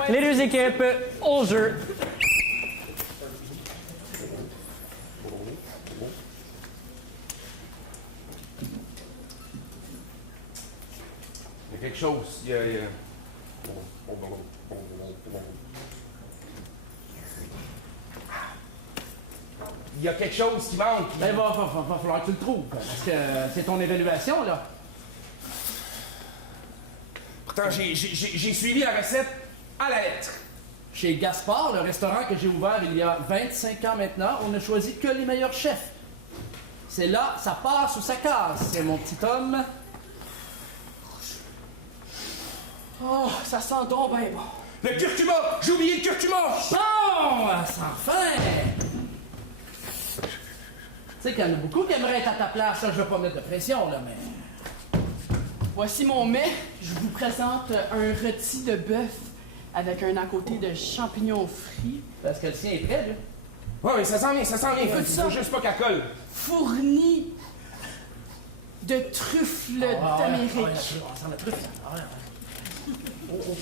Les deux équipes au jeu. Il y a quelque chose. Il y a quelque chose qui manque. Ben, va falloir que tu le trouves, parce que c'est ton évaluation, là. Pourtant, j'ai suivi la recette à la lettre. Chez Gaspard, le restaurant que j'ai ouvert il y a 25 ans maintenant, on ne choisit que les meilleurs chefs. C'est là, ça passe ou ça casse, c'est mon petit homme. Oh, ça sent donc ben bon. Le curcuma! J'ai oublié le curcuma! Bon, sans fin! Tu sais qu'il y en a beaucoup qui aimeraient être à ta place, là, je veux pas mettre de pression, là, mais... Voici mon mets. Je vous présente un rôti de bœuf avec un à côté de champignons frits. Parce que le sien est prêt, là. Ouais, mais ça sent bien. Écoute ça. Faut juste pas qu'elle colle. Fourni de truffes d'Amérique. On sent la truffe,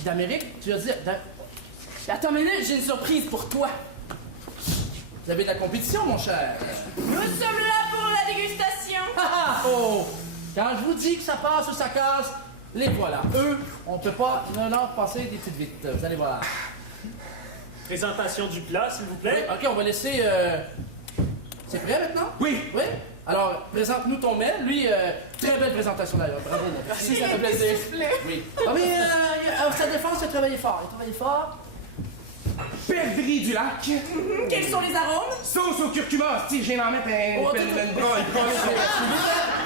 d'Amérique? Tu veux dire... Attends une minute, j'ai une surprise pour toi. Vous avez de la compétition, mon cher. Nous sommes là pour la dégustation. Oh! Quand je vous dis que ça passe ou ça casse, les voilà. Eux, on peut pas leur passer des petites vites. Vous allez voir. Présentation du plat, s'il vous plaît. OK, on va laisser... C'est prêt maintenant? Oui. Oui? Alors, présente-nous ton mets. Lui, très belle présentation d'ailleurs. Bravo. Merci, ça fait plaisir. Oui. Ah, mais sa défense, il a travaillé fort. Il a travaillé fort. Perdrix du lac. Quels sont les arômes? Sauce au curcuma. Si, j'ai en mettre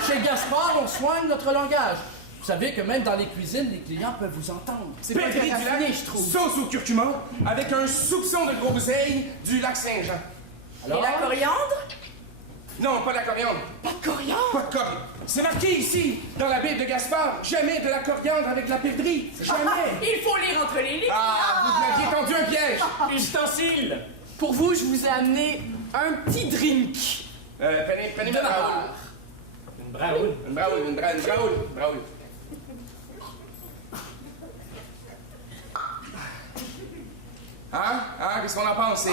Chez Gaspard, on soigne notre langage. Vous savez que même dans les cuisines, les clients peuvent vous entendre. C'est pas Perdrix très du raffiné, lac, je trouve. sauce au curcuma, avec un soupçon de groseille du lac Saint-Jean. Alors? Et la coriandre? Non, pas de la coriandre. Pas de coriandre? Pas de coriandre. C'est marqué ici, dans la Bible de Gaspard, jamais de la coriandre avec la perdrix. Jamais. Il faut lire entre les lignes. Vous m'aviez tendu un piège. Ustensile. Pour vous, je vous ai amené un petit drink. Penny De Braoul. Une braoule. Une braoule. Hein? Qu'est-ce qu'on en pense?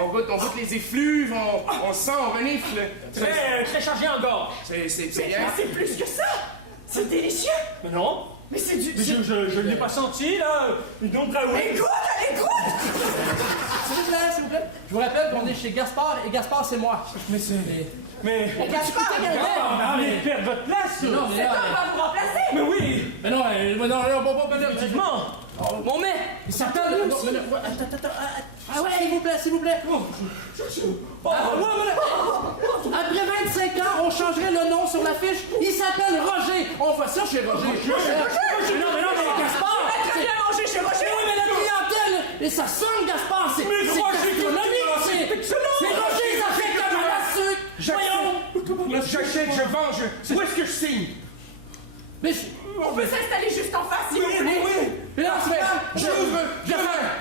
On goûte les effluves, on sent, on renifle. Très chargé en gorge. C'est bien. C'est plus que ça. C'est délicieux. Mais non. Mais c'est du... Mais je l'ai pas senti, là. Une autre braoule. Écoute. S'il vous plaît. Je vous rappelle qu'on est chez Gaspard et Gaspard, c'est moi. Mais c'est... Mais... Gaspard, mais perdre votre place. Non, mais c'est là... toi qui vas vous remplacer. Mais oui. Mais non, Effectivement. Mon mets, il s'appelle... Attends. Ah ouais, s'il vous plaît. Après 25 ans, on changerait le nom sur l'affiche. Il s'appelle Roger. On voit ça chez Roger. Non, mais Gaspard. Très bien mangé chez Roger. Oui, mais la clientèle, et ça sonne Gaspard, c'est gastronomique. C'est Roger, ça fait comme la sucre. J'achète, je vends, où est-ce que je signe? Mais on peut s'installer juste en face, s'il vous plaît. Oui. Mais là, c'est pas... J'ouvre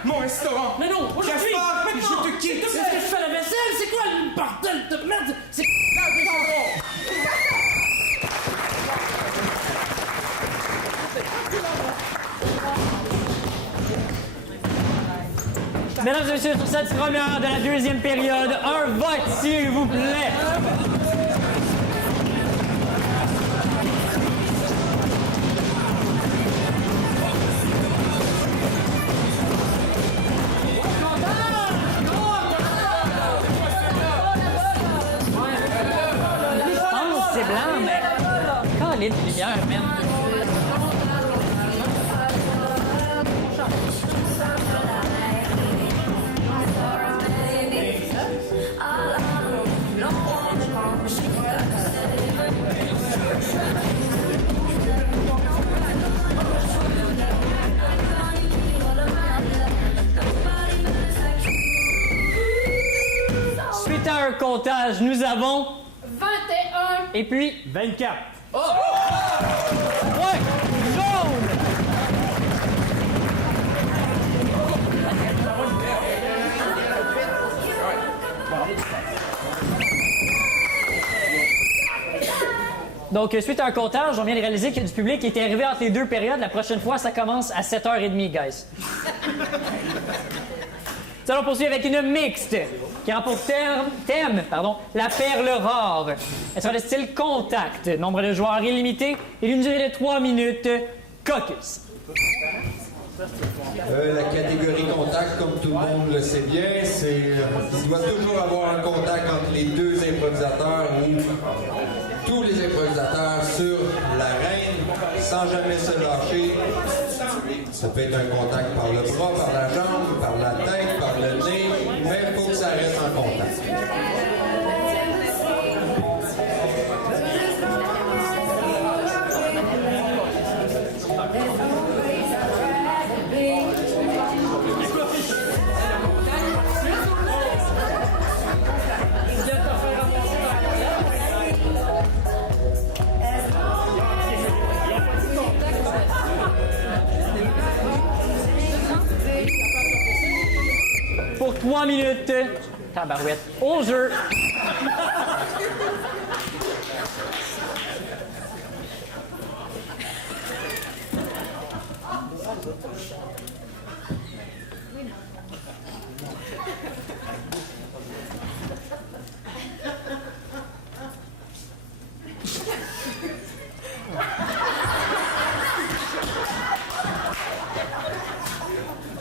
mon restaurant. Mais non, aujourd'hui, Gaspard, je te quitte. Est-ce que je fais la vaisselle? C'est quoi le bordel de merde? C'est... Mesdames et messieurs, sur cette première de la deuxième période, un vote, s'il vous plaît. Je pense que c'est blanc, mais... Quand les lumières, même. Suite à un comptage, nous avons 21. et puis 24. Oh! Ouais! Jaune! Donc, suite à un comptage, on vient de réaliser qu'il y a du public qui était arrivé entre les deux périodes. La prochaine fois, ça commence à 7h30, guys. Nous allons poursuivre avec une mixte qui a pour thème, la perle rare. Elle sera de style contact, nombre de joueurs illimité et d'une durée de 3 minutes, caucus. La catégorie contact, comme tout le monde le sait bien, c'est il doit toujours avoir un contact entre les deux improvisateurs ou tous les improvisateurs sur l'arène sans jamais se lâcher. Ça peut être un contact par le bras, par la jambe, par la tête, par le nez, mais il faut que ça reste en contact. Pour 3 minutes, tabarouette, au jeu.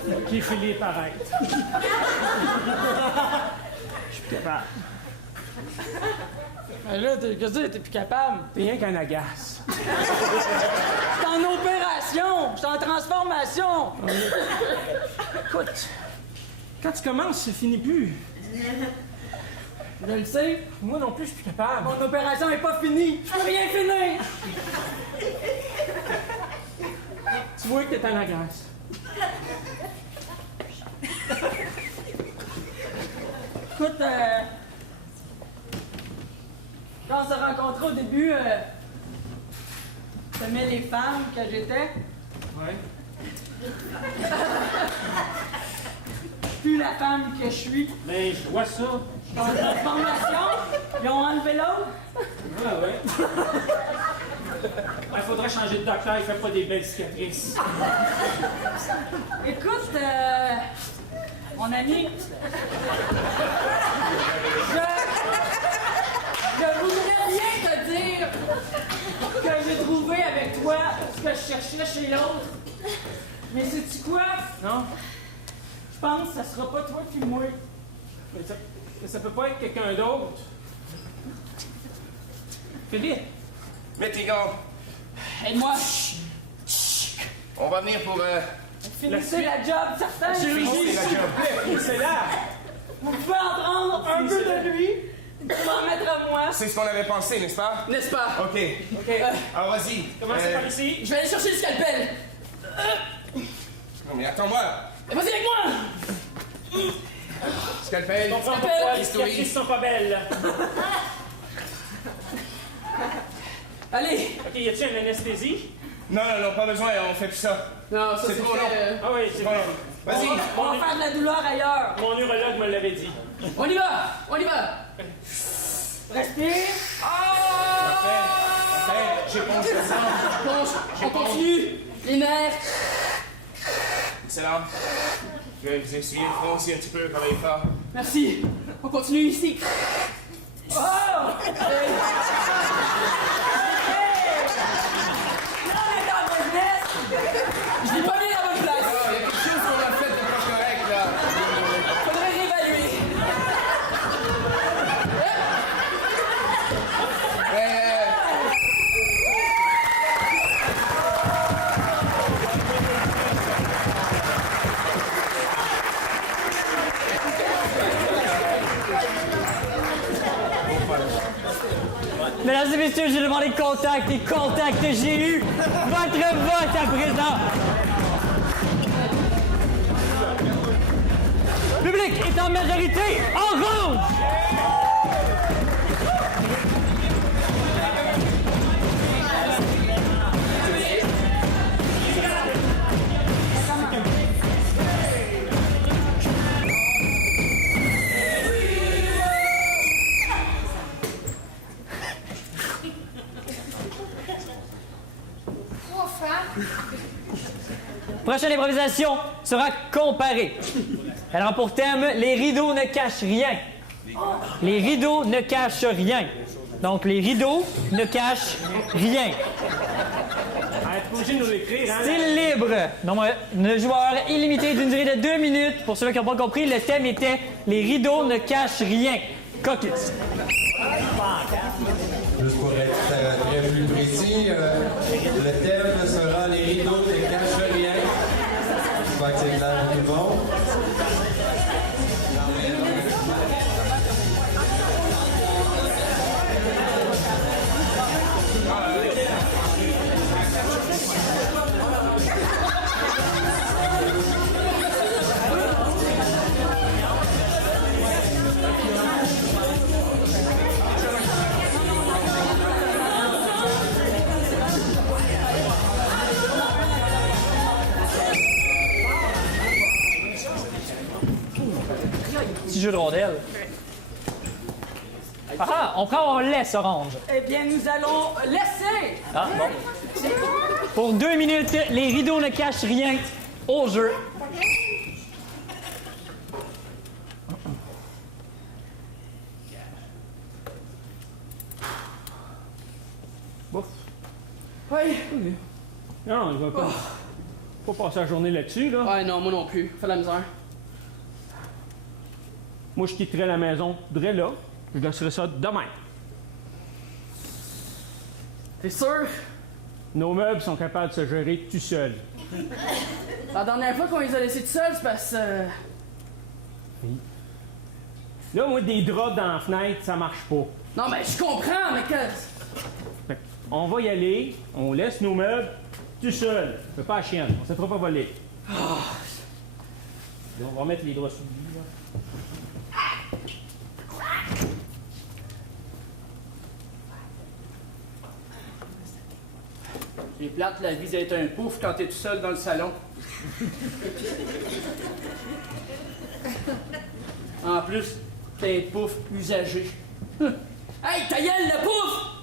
OK. J'ai filé pareil. Je suis plus capable. Mais là, qu'est-ce que t'es plus capable? T'es rien qu'un agace. J'étais en opération! J'étais en transformation! Écoute, quand tu commences, ça finit plus. Je le sais. Moi non plus, je suis plus capable. Mon opération n'est pas finie. Je peux rien finir. Tu vois que t'es un agace. Écoute, quand on s'est rencontrés au début, t'aimais les femmes que j'étais. Ouais. Plus la femme que je suis. Mais je vois ça. Dans la transformation, ils ont enlevé l'autre. Ah ouais. Il faudrait changer de docteur, il fait pas des belles cicatrices. Écoute, mon ami, je voudrais bien te dire que j'ai trouvé avec toi ce que je cherchais chez l'autre. Mais sais-tu quoi? Non? Je pense que ça sera pas toi puis moi. Mais ça peut pas être quelqu'un d'autre. Philippe! Mets tes gants. Aide-moi. On va venir pour... Finissez la job, certain. Finissez la job. C'est là! Vous pouvez en prendre un peu de lui. Tu vas en mettre à moi. C'est ce qu'on avait pensé, n'est-ce pas? N'est-ce pas? OK. Alors, vas-y. Commencez par ici. Je vais aller chercher le scalpel. Non, mais attends-moi. Vas-y avec moi. Scalpel. Je comprends pourquoi les cicatrices sont pas belles. Allez. OK, y a-t-il une anesthésie? Non, pas besoin, on fait plus ça. Non, ça c'est trop long. Ah oui, c'est bon. Vas-y. On va faire de la douleur ailleurs. Mon urologue me l'avait dit. On y va. Respire. Parfait. J'éponge le sang. On continue. Les nerfs. Excellent. Je vais vous essuyer le front aussi un petit peu, travailler fort. Merci. On continue ici. Oh! Hey! Non, mais dans la business, je l'ai pas mis dans votre place. Il y a quelque chose qu'on a fait de pas correct, là. Faudrait réévaluer. Mesdames et messieurs, j'ai demandé contact et contact, j'ai eu votre vote à présent. Le public est en majorité orange. Prochaine improvisation sera comparée. Elle aura pour thème « Les rideaux ne cachent rien ». Les rideaux ne cachent rien. Donc, les rideaux ne cachent rien. T'es obligé de nous l'écrire, hein? Style libre. Nombre de joueurs illimité d'une durée de 2 minutes. Pour ceux qui n'ont pas compris, le thème était « Les rideaux ne cachent rien ». Caucus. Juste pour être très plus précis, le thème sera les rideaux ne cachent rien. J'espère que c'est clair pour tout le monde. Petit jeu de rondelle. Ah, on prend ou on laisse orange? Eh bien, nous allons laisser. Ah, bon. Pour 2 minutes, les rideaux ne cachent rien au jeu. Bof. Oui. Non, il va pas. Pas passer la journée là-dessus, là. Ouais, non, moi non plus. Fais de la misère. Moi, je quitterais la maison, là. Je laisserais ça demain. T'es sûr? Nos meubles sont capables de se gérer tout seuls. La dernière fois qu'on les a laissés tout seuls, c'est parce que... Oui. Là, moi, des draps dans la fenêtre, ça marche pas. Non, mais je comprends, mais que... Fait on va y aller, on laisse nos meubles tout seuls. Fais pas la chienne, on se fera pas voler. Oh. Là, on va mettre les draps sous le lit, là. C'est plate, la vie d'être un pouf quand t'es tout seul dans le salon. En plus, t'es un pouf usagé. Hey, ta gueule, le pouf!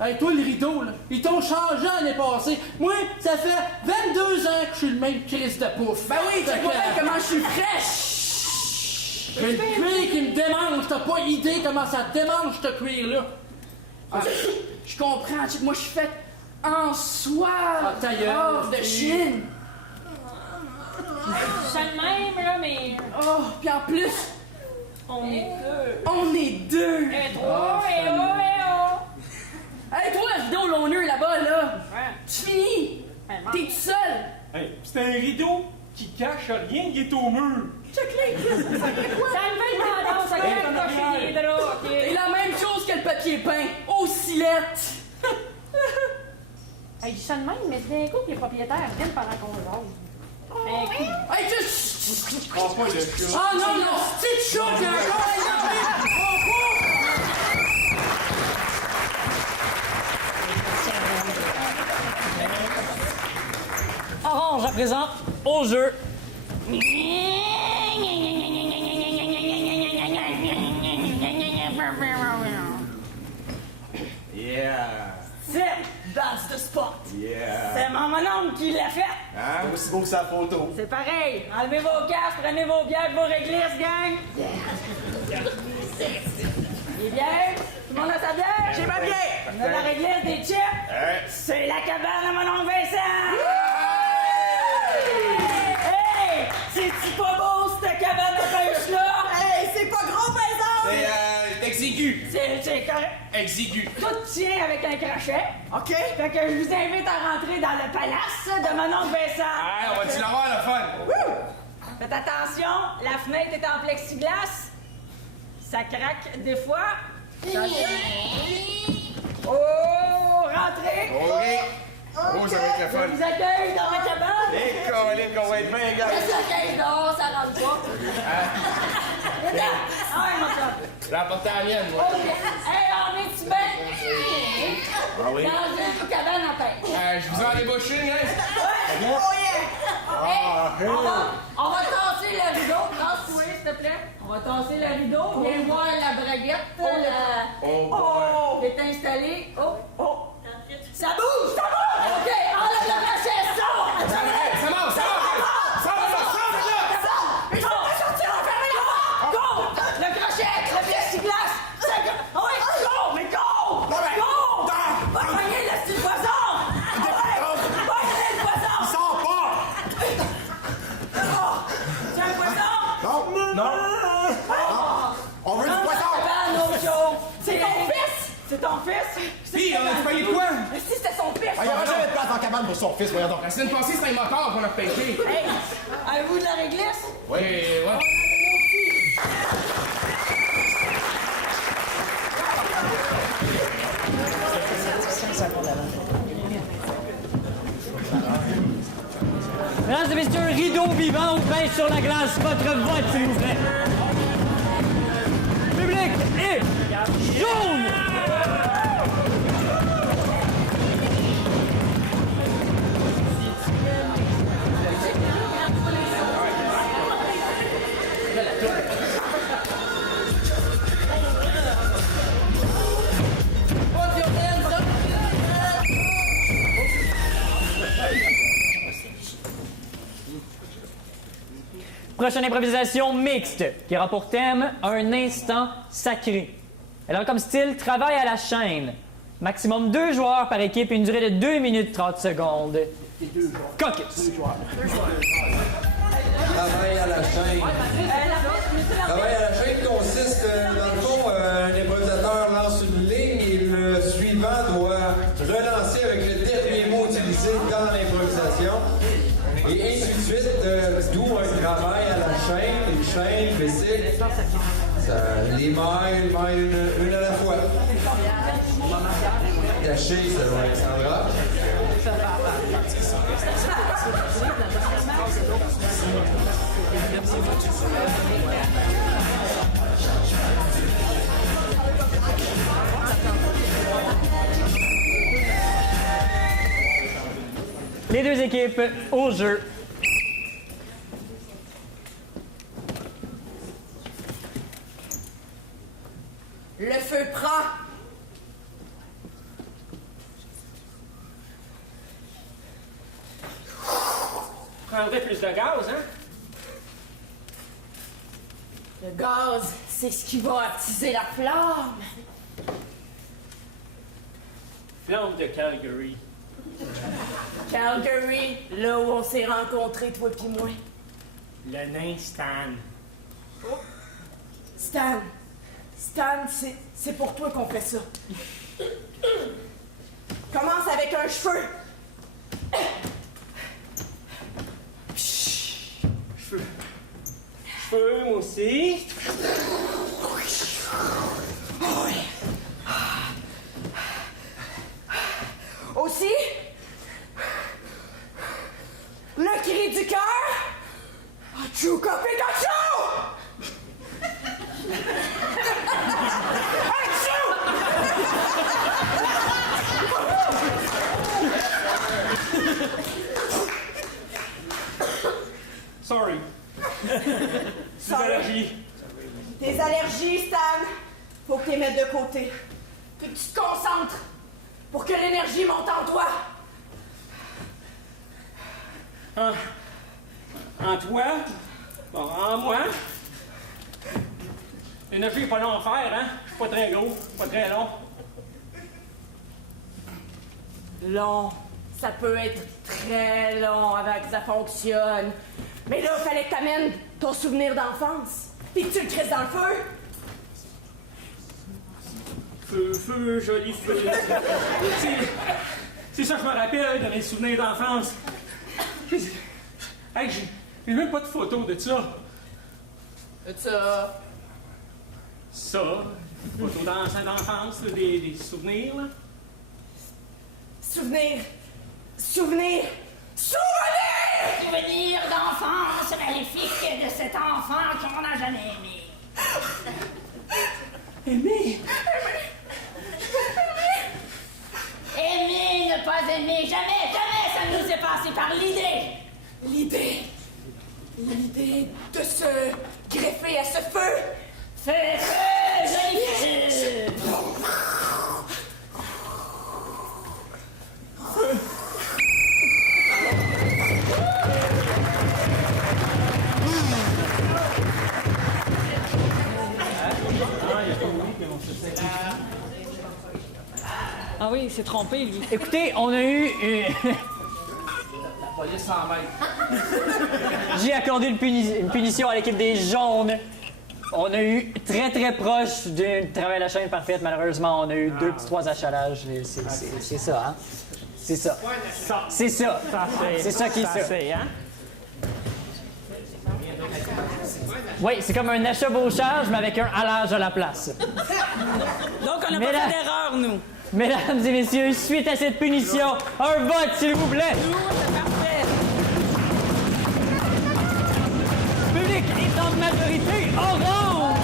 Hey, toi, le rideau, là, ils t'ont changé l'année passée. Moi, ça fait 22 ans que je suis le même Chris de pouf. Ben oui, tu vois comment je suis fraîche! J'ai le cuir qui me démange. T'as pas idée comment ça te démange, ce cuir-là. Je comprends. Moi, je suis faite en soie. Ah, ta gueule. De Chine. C'est le même, là, mais... Oh, puis en plus... On est deux. On est deux. Et trois, et oh, et oh. Hey, toi, le rideau loner là-bas, là. Ouais. Tu finis. T'es tout seul. Hey, c'est un rideau qui cache rien qui est au mur. Check-les. Ça me fait le tendance, ça fait comme cocher les draps, OK? C'est la même chose que le papier peint. Aussi lettre. Hey, je dis ça de même, mais d'un coup que les propriétaires viennent pendant qu'on jase. Un coup. Hey, tu... Prends pas le chat. Ah non, non, c'est chaud, j'ai encore énervé. Orange, à présent, au jeu. Yeah. That's the spot. Yeah. C'est mon mononcle qui l'a fait. Hein? Aussi beau que sa photo. C'est pareil. Enlevez vos casques, prenez vos bières, vos réglisses, gang. Les bières? Tout le monde a sa bière? J'ai ma bière. On a la réglisse, des chips. Ouais. C'est la cabane à mon oncle Vincent. Hey! C'est-tu pas beau, cette cabane à pêche-là? Hey, c'est pas gros, par exemple. C'est exigu. C'est correct. Exigu. Tout tient avec un crochet. OK. Fait que je vous invite à rentrer dans le palace de mon oncle Vincent. Ouais, on va-tu l'avoir, le fun? Faites attention, la fenêtre est en plexiglas. Ça craque des fois. Oh, rentrez! OK. Oh, ça va être le Je fun. vous accueille dans ma cabane. Et Colin, qu'on va être bien, gars. Ça cache dehors, ça rentre pas. Viens-t'en. Ah ouais, mon chum. J'ai apporté la mienne, moi. OK. Hey, on est-tu bien? Ah oui? Dans une cabane à pêche. Je vous en débauché, hein? Ouais. Oh yeah! Hey, on va tasser le rideau. Tasse-toi, s'il te plaît. On va tasser le rideau. Viens voir la braguette. Oh, est installée. Oh, oh. Ça bouge! Ça bouge! OK, enlève le crochet, sors! Ça marche! Mais je peux pas sortir, fermez la porte! Go! Le crochet, le plexiglas! Ah ouais, go! Mais go! Go! Va pogner le petit poisson! Va pogner le poisson! Il sort pas! C'est un poisson? Non! On veut du poisson! C'est ton fils! C'est ton fils? Puis, on a failli quoi? Mais si c'était son fils! Il y aura jamais de place en cabane pour son fils, voyons donc. La semaine passée, c'était un moteur qu'on a pêché. Hey! Avez-vous de la réglisse? Oui, ouais. Mesdames et messieurs, un rideau vivant ou pêche sur la glace. Votre vote, s'il vous plaît. Public est jaune! Prochaine improvisation mixte qui aura pour thème un instant sacré. Elle a comme style travail à la chaîne. Maximum 2 joueurs par équipe et une durée de 2 minutes 30 secondes. Caucus. Travail à la chaîne. Travail à la chaîne consiste, dans le fond, un improvisateur lance une ligne et le suivant doit relancer avec le dernier mot utilisé dans l'improvisation. Et ainsi de suite, d'où un travail à la chaîne, une chaîne, bicycle. Les mailles une à la fois. Caché, ça va Alexandra. Les deux équipes au jeu. Le feu prend. Prendrait plus de gaz, hein? Le gaz, c'est ce qui va attiser la flamme. Flamme de Calgary. Calgary, là où on s'est rencontrés, toi pis moi. Le nain Stan. Stan, c'est pour toi qu'on fait ça. Commence avec un cheveu. Cheveux, moi aussi. Aussi, le cri du cœur. Achouka Pikachu! Sorry. Des allergies. Tes allergies, Stan, faut que tu les mettes de côté. Que tu te concentres pour que l'énergie monte en toi. En toi? Bon, en moi? L'énergie n'est pas long à faire, hein? Je suis pas très gros, pas très long. Long. Ça peut être très long avant que ça fonctionne. Mais là, il fallait que t'amènes ton souvenir d'enfance. Puis que tu le crisses dans le feu. Feu, joli feu. C'est ça que je me rappelle de mes souvenirs d'enfance. Hey, j'ai même pas de photo de ça. De ça. Ça, photo d'enfance, des souvenirs, là. Souvenir d'enfance maléfique de cet enfant qu'on n'a jamais aimé. Aimé? Aimer, ne pas aimer, jamais, ça nous est passé par l'idée. L'idée de se greffer à ce feu. Feu, joli feu. Ah oui, il s'est trompé, lui. Écoutez, on a eu... La police s'en mêle. J'ai accordé une punition à l'équipe des jaunes. On a eu très proche d'un travail à la chaîne parfaite. Malheureusement, on a eu 2 petits 3 achalages. C'est ça, hein? C'est ça. C'est ça. C'est ça qui est ça. Hein? Oui, c'est comme un achat-bauchage, mais avec un halage à la place. Donc, on n'a pas fait d'erreur, nous. Mesdames et messieurs, suite à cette punition, un vote, s'il vous plaît. C'est parfait. Le public est en majorité orange.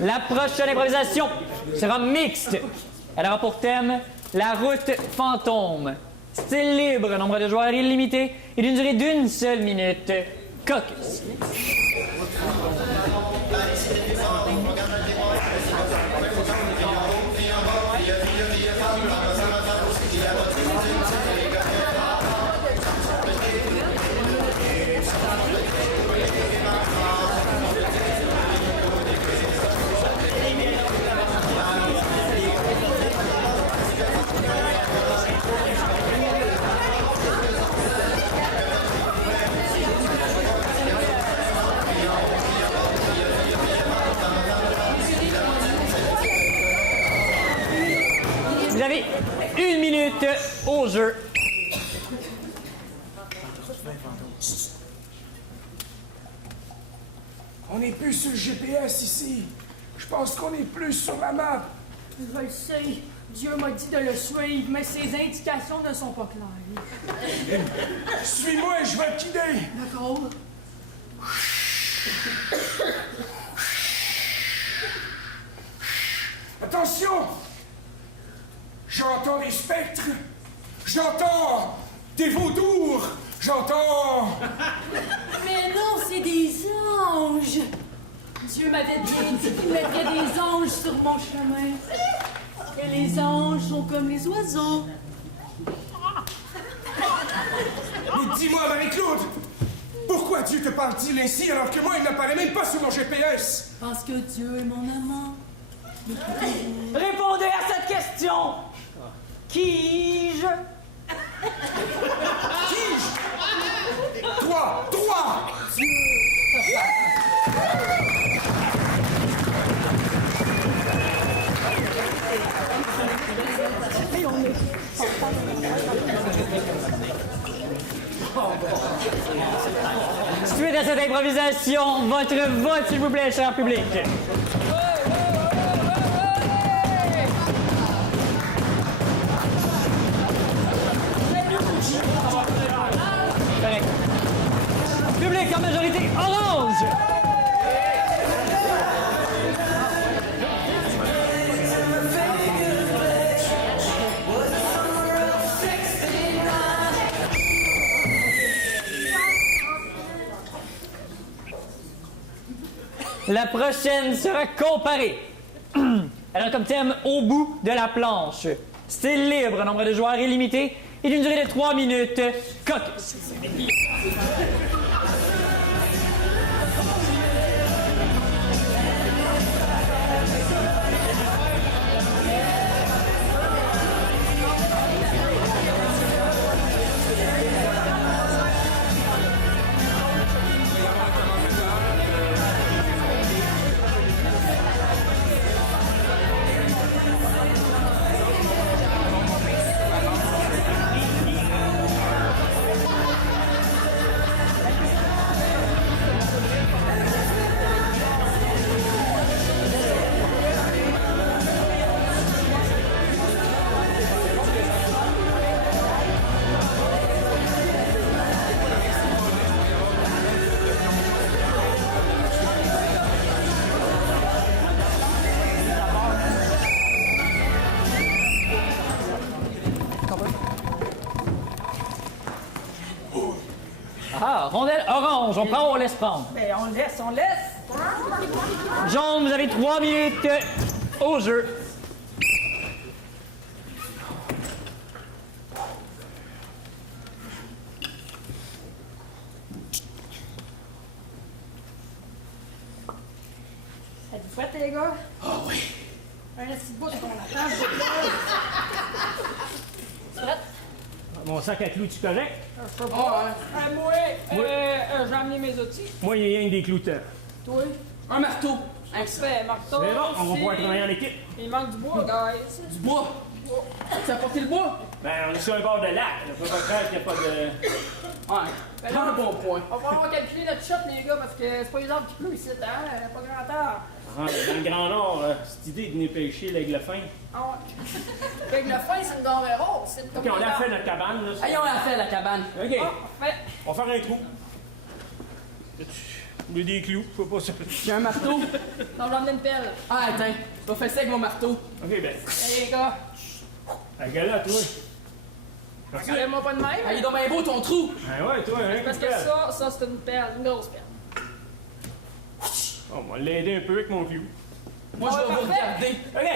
La prochaine improvisation sera mixte. Elle aura pour thème la route fantôme. Style libre, nombre de joueurs illimité et d'une durée d'1 seule minute. Caucus. minutes au jeu. On n'est plus sur le GPS ici. Je pense qu'on est plus sur la map. Je le sais. Dieu m'a dit de le suivre, mais ses indications ne sont pas claires. Suis-moi et je vais te guider. D'accord. Attention! J'entends des spectres. J'entends des vautours. J'entends... Mais non, c'est des anges! Dieu m'avait bien dit qu'il mettrait des anges sur mon chemin. Et les anges sont comme les oiseaux. Mais dis-moi, Marie-Claude, pourquoi Dieu te parle-t-il ainsi alors que moi, il n'apparaît même pas sur mon GPS? Parce que Dieu est mon amant. Répondez à cette question! Qui-je? Qui-je? Toi! Suite à cette improvisation, votre vote, s'il vous plaît, cher public. Correct. Public en majorité orange. La prochaine sera comparée. Elle a comme thème au bout de la planche. Style libre, nombre de joueurs illimité et d'une durée de 3 minutes. Caucus. Ah, rondelle orange, on prend ou on laisse prendre? Ben, on laisse. Jaune, vous avez 3 minutes au jeu. Êtes-vous prêts, les gars? Oh oui. Un petit bout qu'on attend. Tu prête? Mon sac à clous, tu correct? Je peux pas, hein? Moi, j'ai amené mes outils. Moi, il y a rien que des clous de terre. Toi? Un marteau. Un fait marteau. Mais bon, on va aussi. pouvoir travailler en équipe. Il manque du bois, guys. Du bois? Tu as apporté le bois? Ben, on est sur un bord de lac. Il faut pas faire qu'il n'y a pas de... Ouais. Ben Prends là, un bon point. On va falloir calculer notre shot, les gars, parce que c'est pas les arbres qui pleuvent ici, hein? Pas grand temps. Ah, dans le Grand Nord, cette idée de venir pêcher l'aigle fin. Ah ouais. Avec le fin, c'est une denrée rare. C'est OK, on a fait notre cabane, là. Allez, on l'a fait, la cabane. OK. Fait. On va faire un trou. J'ai des clous, faut pas ça. J'ai un marteau. Non, j'ai emmené une pelle. Ah, attends. Je vais faire ça avec mon marteau. OK, ben. Allez, les gars. La galotte, toi. Regardez-moi pas de même. Ah, il est donc bien beau ton trou. Ben ouais, toi, hein. Parce que ça, c'est une pelle, une grosse pelle. On va l'aider un peu avec mon clou. Moi, je vais vous regarder. OK.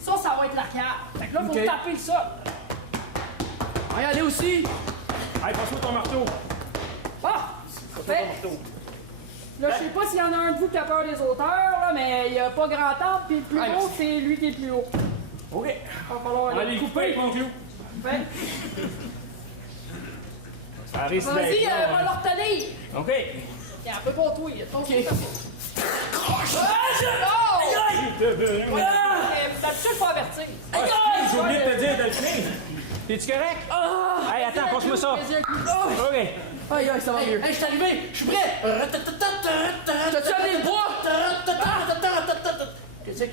Ça va être la carte. Fait que là, faut Ok. taper le sol. On va y aller aussi. Allez, passe-moi ton marteau. Ah! Passe-moi Fait. ton marteau. Là, je sais pas s'il y en a un de vous qui a peur des auteurs, là, mais il y a pas grand arbre, puis le plus Ouais, haut, c'est lui qui est le plus haut. OK. Il va falloir On va aller le couper avec mon clou. Fait. Ça risque Vas-y, d'être long, va leur tenir. OK. Il y a un peu pour toi, il y a ton Ok. D'habitude, faut avertir. J'ai oublié de te dire de le tenir. T'es-tu correct? Hey, attends, passe-moi ça. OK. Aïe, aïe, ça va mieux. Hey, je suis arrivé, je suis prêt. T'as-tu amené le bois?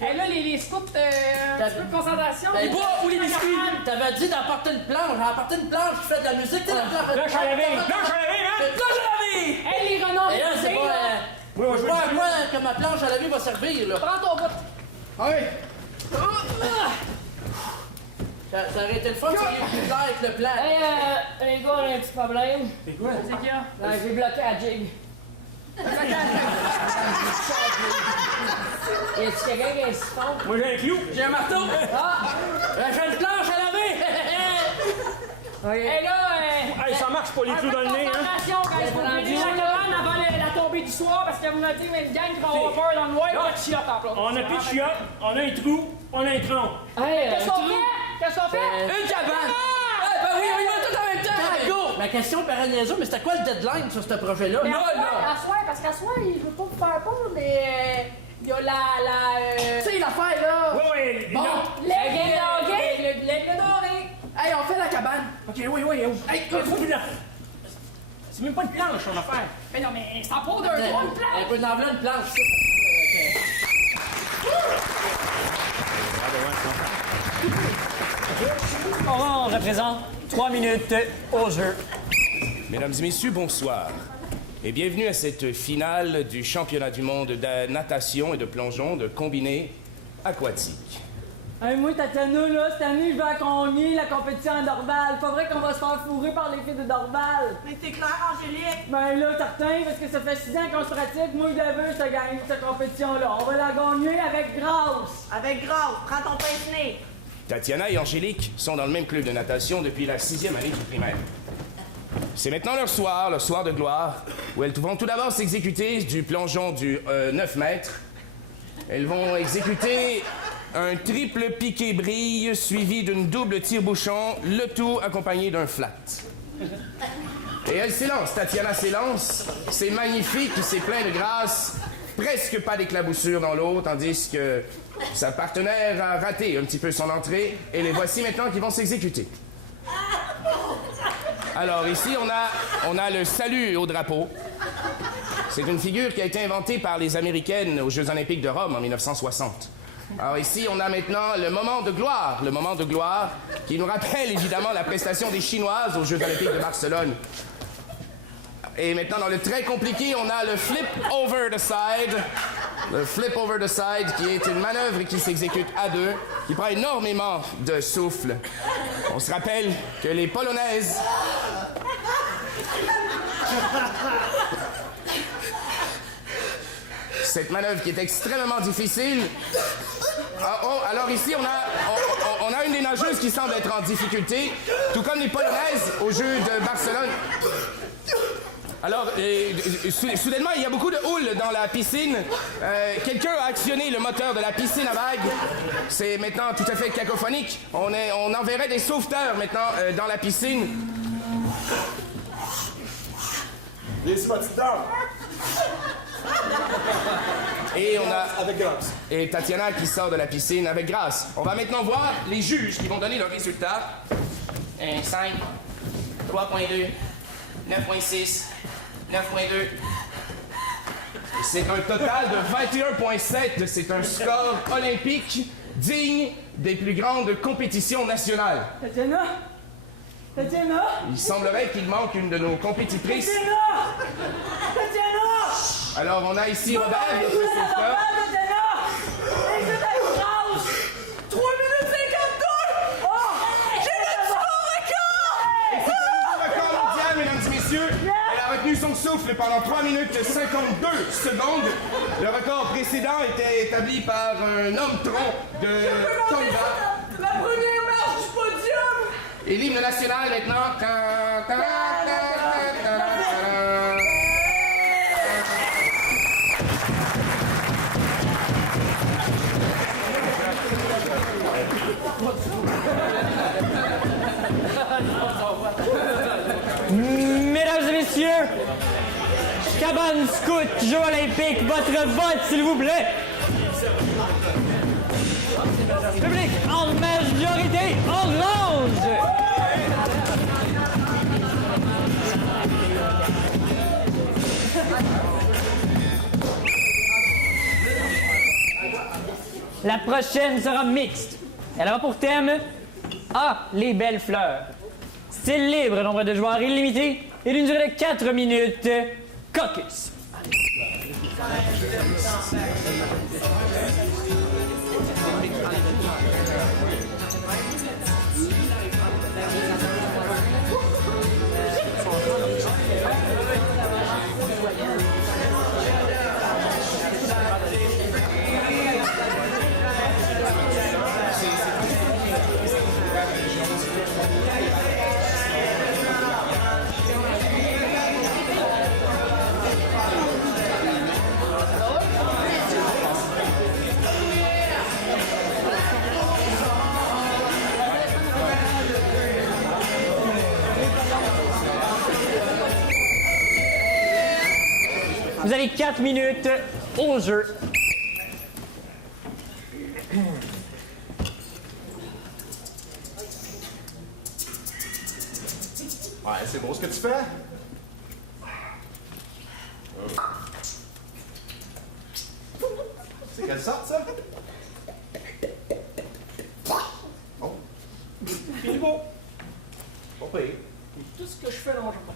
Hey, là, les scoops, un petit peu de concentration. Les bois ou les biscuits? T'avais dit d'apporter une planche. J'ai apporté une planche, je fais de la musique. Planche à laver, hein? Planche à laver! Hey, les renards! Et là, c'est pas... Je vois à quoi que ma planche à laver va servir, là. Prends ton bout. Oui. Ça aurait été le fun, ça aurait été plus clair avec le plan. Hey, les gars, on a un petit problème. C'est quoi? C'est qu'il y a? J'ai bloqué à Jig. Y a-tu quelqu'un qui a un siphon? Moi, j'ai un clou. J'ai un marteau. J'ai une planche à laver. Hey, là, Hey, ça marche pas les clous dans le nez, hein? Attention, quand il faut brûler la cabane avant la tombée du soir, parce que vous notez, mais une gang qui va avoir peur dans le noir, il va te chiotte en place. On a plus de chiottes, on a un trou, on a un tronc. Qu'est-ce qu'on fait? Qu'est-ce qu'on fait? Une cabane. Ben oui, on y va tout en même temps. Go. Ma question paraît niaiseuse, mais c'était quoi le deadline sur ce projet-là? Mais à soir, parce qu'à soir, il veut pas vous faire peur, mais il y a la... Tu sais, l'affaire, là. Oui, bon. L'aigle doré. Hey, on fait la cabane. OK, oui. Hey, c'est même pas une planche, ton affaire. Mais non, mais ça part d'un toit, une planche. Un peu d'enveloppe, une planche. On représente 3 minutes au jeu. Mesdames et messieurs, bonsoir. Et bienvenue à cette finale du championnat du monde de natation et de plongeon de combiné aquatique. Hey, moi, Tatiana, là, cette année, je vais accompagner la compétition à Dorval. Pas vrai qu'on va se faire fourrer par les filles de Dorval. Mais c'est clair, Angélique. Ben là, certain, parce que ça fait 6 ans qu'on se pratique. Moi, je la veux, je te gagne cette compétition-là. On va la gagner avec grâce. Avec grâce. Prends ton pince-nez. Tatiana et Angélique sont dans le même club de natation depuis la 6e année du primaire. C'est maintenant leur soir de gloire, où elles vont tout d'abord s'exécuter du plongeon du 9 mètres. Elles vont exécuter un triple piqué-brille suivi d'une double tire-bouchon, le tout accompagné d'un flat. Et elle s'élance, Tatiana s'élance, c'est magnifique, c'est plein de grâce, presque pas d'éclaboussure dans l'eau, tandis que sa partenaire a raté un petit peu son entrée, et les voici maintenant qui vont s'exécuter. Alors ici, on a le salut au drapeau. C'est une figure qui a été inventée par les Américaines aux Jeux olympiques de Rome en 1960. Alors ici, on a maintenant le moment de gloire qui nous rappelle évidemment la prestation des Chinoises aux Jeux olympiques de Barcelone. Et maintenant, dans le très compliqué, on a le flip over the side. Le flip over the side, qui est une manœuvre qui s'exécute à deux, qui prend énormément de souffle. On se rappelle que les Polonaises... Cette manœuvre qui est extrêmement difficile. Alors ici, on a une des nageuses qui semble être en difficulté, tout comme les Polonaises aux Jeux de Barcelone. Alors, soudainement, il y a beaucoup de houle dans la piscine. Quelqu'un a actionné le moteur de la piscine à vagues. C'est maintenant tout à fait cacophonique. On enverrait des sauveteurs maintenant dans la piscine. Les spots down. Et on a... Avec grâce. Et Tatiana qui sort de la piscine avec grâce. On va maintenant voir les juges qui vont donner leurs résultats. 5, 3.2, 9.6, 9.2. C'est un total de 21.7. C'est un score olympique digne des plus grandes compétitions nationales. Tatiana? Il semblerait qu'il manque une de nos compétitrices. Tatiana! Alors, on a ici Robert, notre sauveteur. 3 minutes 52! Oh! J'ai le Record mondial, mesdames et messieurs. Elle a retenu son souffle pendant 3 minutes 52 secondes. Le record précédent était établi par un homme-tronc de Tonga. La première marche du podium! Et l'hymne national maintenant. Mesdames et messieurs, cabane scout, Jeux olympiques, votre vote, s'il vous plaît. Public, en majorité orange. La prochaine sera mixte. Elle aura pour thème A, les belles fleurs. Style libre, nombre de joueurs illimité et d'une durée de 4 minutes. Caucus. Vous avez 4 minutes au jeu. Ouais, c'est beau ce que tu fais. C'est quelle sorte, ça? Oh. C'est beau. Pas pire. Tout ce que je fais dans le journal.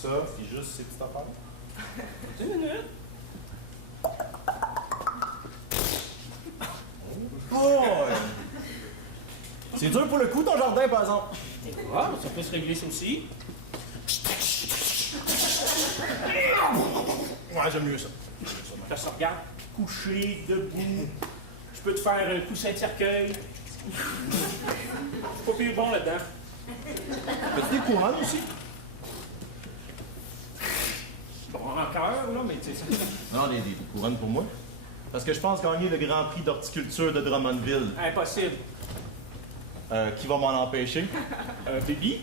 Ça, c'est juste ces petites affaires. 2 minutes. Oh! C'est dur pour le coup, ton jardin, par exemple. Ah, ça peut se régler ça aussi. Ouais, j'aime mieux ça. Ça se regarde, couché, debout. Je peux te faire un coussin de cercueil. Je suis pas pire bon là-dedans. Fais-tu des couronnes aussi? Bon, encore, là, mais tu sais. Non, des couronnes pour moi. Parce que je pense gagner le Grand Prix d'horticulture de Drummondville. Impossible. Qui va m'en empêcher? Baby.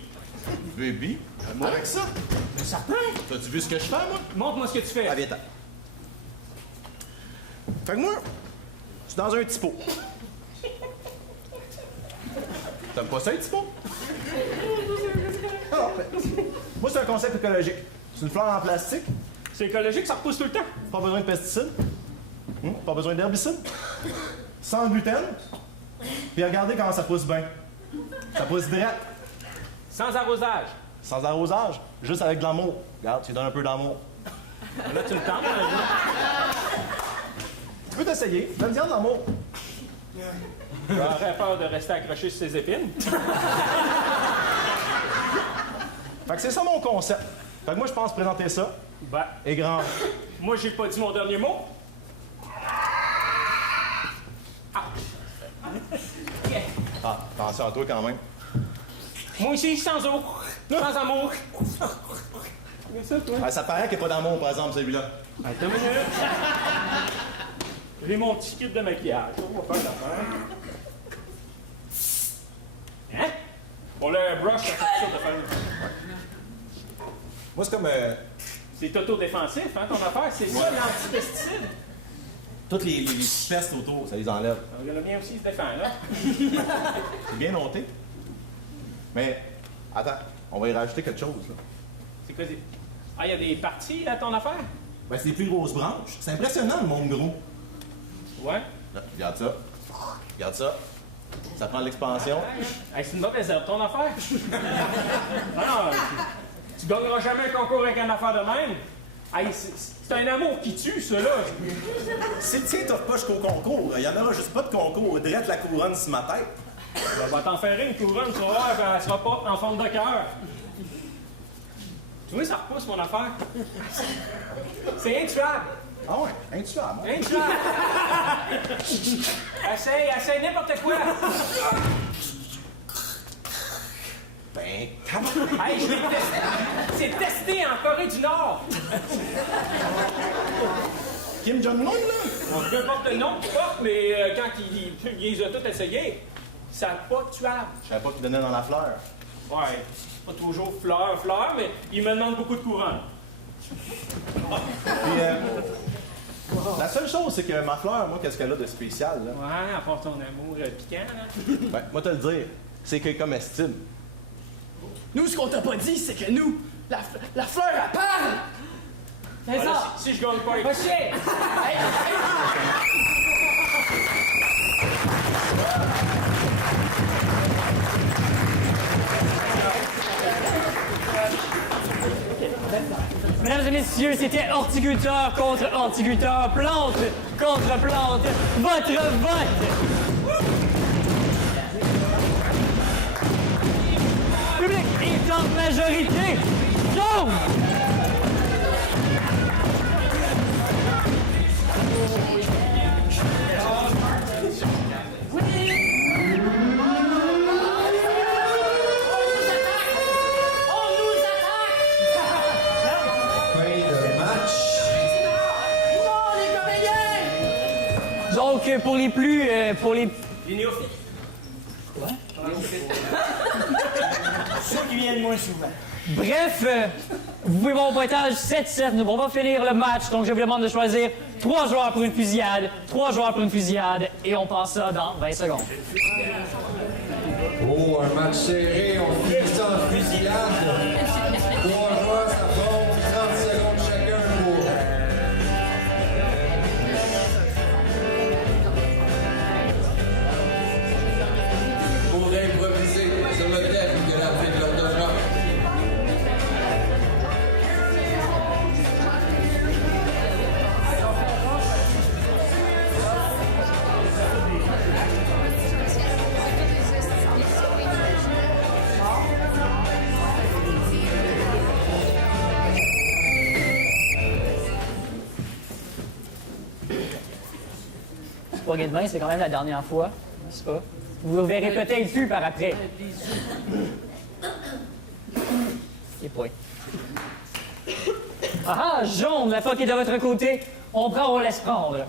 Baby? Moi? Avec ça? Mais certain. T'as-tu vu ce que je fais, moi? Montre-moi ce que tu fais. Ah, viens-t'en. Fait que moi, je suis dans un petit pot. T'aimes pas ça, un petit pot? Ah, moi, c'est un concept écologique. C'est une fleur en plastique. C'est écologique, ça repousse tout le temps. Pas besoin de pesticides. Pas besoin d'herbicides. Sans gluten. Puis regardez comment ça pousse bien. Ça pousse direct. Sans arrosage. Sans arrosage. Juste avec de l'amour. Regarde, tu lui donnes un peu d'amour. Là, tu le tentes, hein? Tu peux t'essayer. Donne-y de l'amour. J'aurais peur de rester accroché sur ses épines. Fait que c'est ça mon concept. Fait que moi, je pense présenter ça. Ben. Et grand. Moi, j'ai pas dit mon dernier mot. Ah, attention à toi quand même. Moi aussi, sans eau. Sans amour. Ça, toi? Ah, ça paraît qu'il n'y a pas d'amour, par exemple, celui-là. Attends une minute. J'ai mon petit kit de maquillage. On va faire l'affaire. Hein? Bon, le brush, ça fait ça de faire. Moi, c'est comme... C'est auto-défensif, hein, ton affaire? C'est ça, l'anti-pesticide? Toutes les pestes autour, ça les enlève. Il y en a bien aussi, Stéphane, là. C'est bien noté. Mais, attends, on va y rajouter quelque chose, là. C'est quoi, c'est... Ah, il y a des parties à ton affaire? Ben, c'est les plus grosses branches. C'est impressionnant, le monde gros. Ouais. Là, regarde ça. Regarde ça. Ça prend de l'expansion. Hey, c'est une mauvaise herbe, ton affaire. Non, tu gagneras jamais un concours avec une affaire de même. Hey, c'est un amour qui tue, ça, là. Si le tien t'offre pas jusqu'au concours, il y en aura juste pas de concours. Drette la couronne sur ma tête. On va t'en faire une couronne, tu vas voir, ben, elle sera pas en forme de cœur. Tu vois, ça repousse, mon affaire. C'est intuable. Ah ouais, intuable. Intuable. Essaye n'importe quoi. Ben, hey, je l'ai testé. C'est testé en Corée du Nord. Kim Jong-un, là? Peu importe le nom qu'il porte, mais quand il les a tous essayés, ça n'a pas tuable. Je savais pas qu'il donnait dans la fleur. Ouais, pas toujours fleur, mais il me demande beaucoup de courant. Puis, la seule chose, c'est que ma fleur, moi, qu'est-ce qu'elle a de spécial, là? Ouais, à part ton amour piquant, là. Ben, moi, te le dire, c'est qu'elle est comestible. Nous, ce qu'on t'a pas dit, c'est que nous, la fleur, elle parle! C'est Voilà, ça. Si je gagne pas les... Va chier! Mesdames et messieurs, c'était horticulteur contre horticulteur, plante contre plante. Votre vote! Public est en majorité. Jaune! Donc, pour les plus... pour les... Les néophytes. Quoi? Ceux qui viennent moins souvent. Bref, vous pouvez voir au pointage 7-7. Nous ne pourrons pas finir le match, donc je vous demande de choisir 3 joueurs pour une fusillade, 3 joueurs pour une fusillade, et on passe ça dans 20 secondes. Oh, un match serré, on finit ça en fusillade. 3 joueurs s'affrontent, 30 secondes chacun pour improviser sur le thème de la fête de l'orthographe. Pas gain de 20, c'est quand même la dernière fois, n'est-ce pas? Vous le verrez peut-être plus par après. Et point. Ah ah, jaune, la fois qui est de votre côté, on prend, on laisse prendre.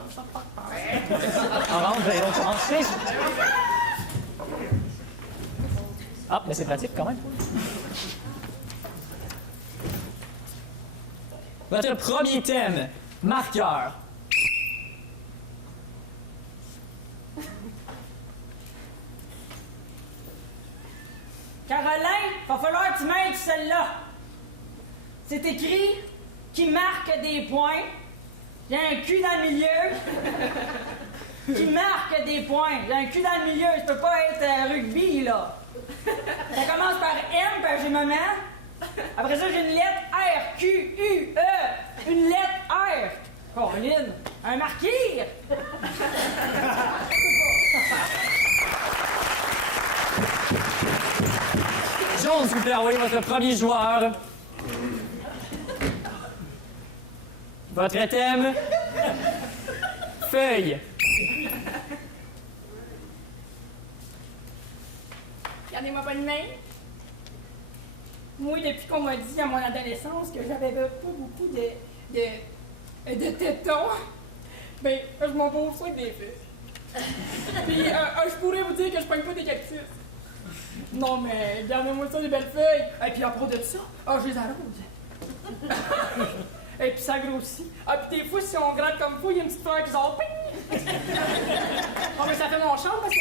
Orange, allez donc commencer. Ah, mais c'est pratique quand même. Votre premier thème, marqueur. Caroline, va falloir que tu m'aides celle-là. C'est écrit qui marque des points. J'ai un cul dans le milieu. Qui marque des points. J'ai un cul dans le milieu. Je peux pas être rugby, là. Ça commence par M, puis j'ai maman. Après ça, j'ai une lettre R, Q, U, E. Une lettre R. Caroline, un marquire. Jaune, s'il vous plaît, envoyez votre premier joueur. Votre thème, feuille. Regardez-moi pas de main. Moi, depuis qu'on m'a dit à mon adolescence que j'avais pas beaucoup de tétons, ben, je m'en vais au soin avec des filles. Puis, je pourrais vous dire que je pogne pas des cactus. Non, mais gardez-moi ça, des belles feuilles. Et puis, à propos de ça, je les arrose. Et puis, ça grossit. Ah, puis des fois, si on gratte comme fou, il y a une petite fleur qui sort. Ping! Oh, mais ça fait mon champ parce que...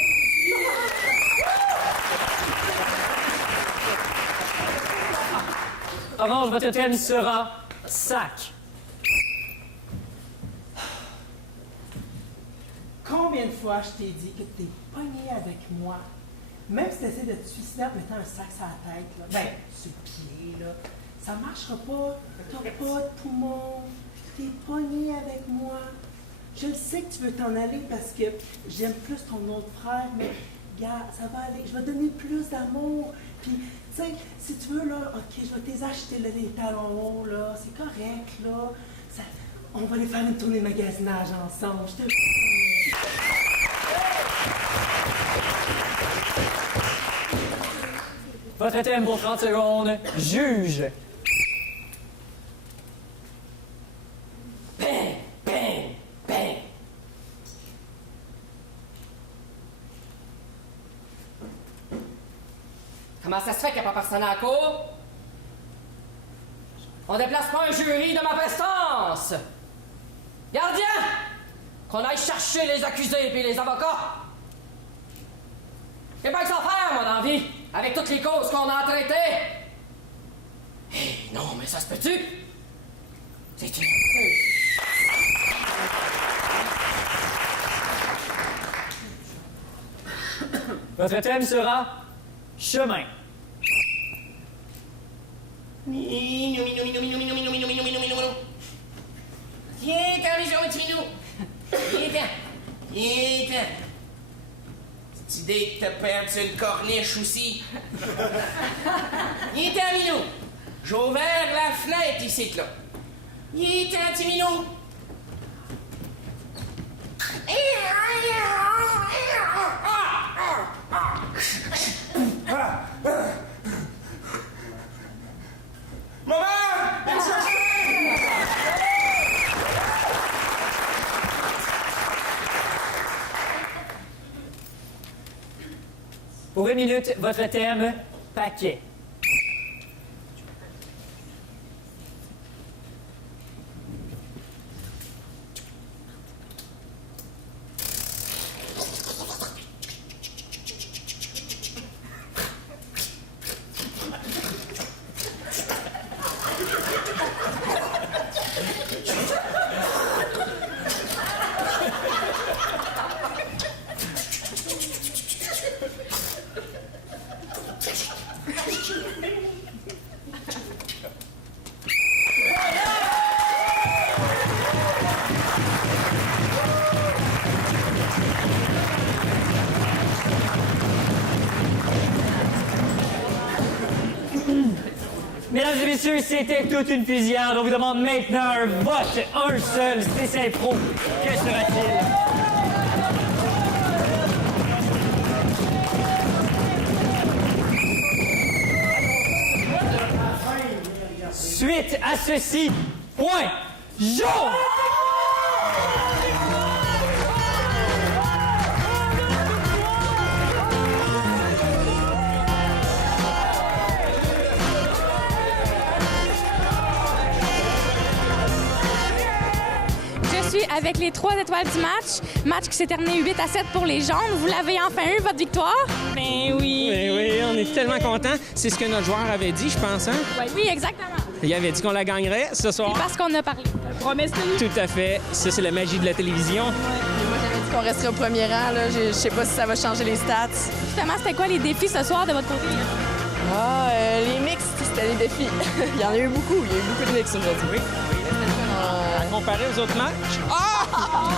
Orange, votre thème sera sac. Combien de fois je t'ai dit que t'es pogné avec moi? Même si t'essaies de te suicider en mettant un sac sur la tête, là, ben, sur le pied, là, ça marchera pas. T'as pas de poumon. T'es pogné avec moi. Je le sais que tu veux t'en aller parce que j'aime plus ton autre frère, mais gars, ça va aller. Je vais donner plus d'amour. Puis, tu sais, si tu veux, là, OK, je vais t'acheter là, les talons hauts, là. C'est correct, là. Ça, on va aller faire une tournée de magasinage ensemble. Je te... Votre thème pour 30 secondes, juge. Bang, bang, bang. Comment ça se fait qu'il n'y a pas personne à la cour? On déplace pas un jury de ma prestance! Gardien! Qu'on aille chercher les accusés et les avocats! J'ai pas que ça à faire, moi, dans la vie, avec toutes les causes qu'on a à traiter! Hé, non, mais ça se peut-tu? C'est Votre thème sera chemin. Viens, t'as les gens, petit minou. Viens, viens. Cette idée que t'as perdu une corniche aussi. Viens, minou. J'ai ouvert la fenêtre ici, là. Viens, petit minou. Maman! Viens me chercher! Pour 1 minute, votre thème, paquet. Mesdames et messieurs, c'était toute une fusillade. On vous demande maintenant un vote, un seul, c'est Synfro. Que sera-t-il? Suite à ceci, point jaune! Avec les 3 étoiles du match qui s'est terminé 8-7 pour les jaunes. Vous l'avez enfin eu, votre victoire? Ben oui! Ben oui, on est tellement contents. C'est ce que notre joueur avait dit, je pense, hein? Oui, exactement. Il avait dit qu'on la gagnerait ce soir. C'est parce qu'on a parlé. Promesse tenue. Tout à fait. Ça, c'est la magie de la télévision. Moi, j'avais dit qu'on resterait au premier rang. Là. Je sais pas si ça va changer les stats. Justement, c'était quoi les défis ce soir de votre côté? Les mixtes, c'était les défis. Il y en a eu beaucoup. Il y a eu beaucoup de mix aujourd'hui. Oui. À comparer aux autres matchs? Ah!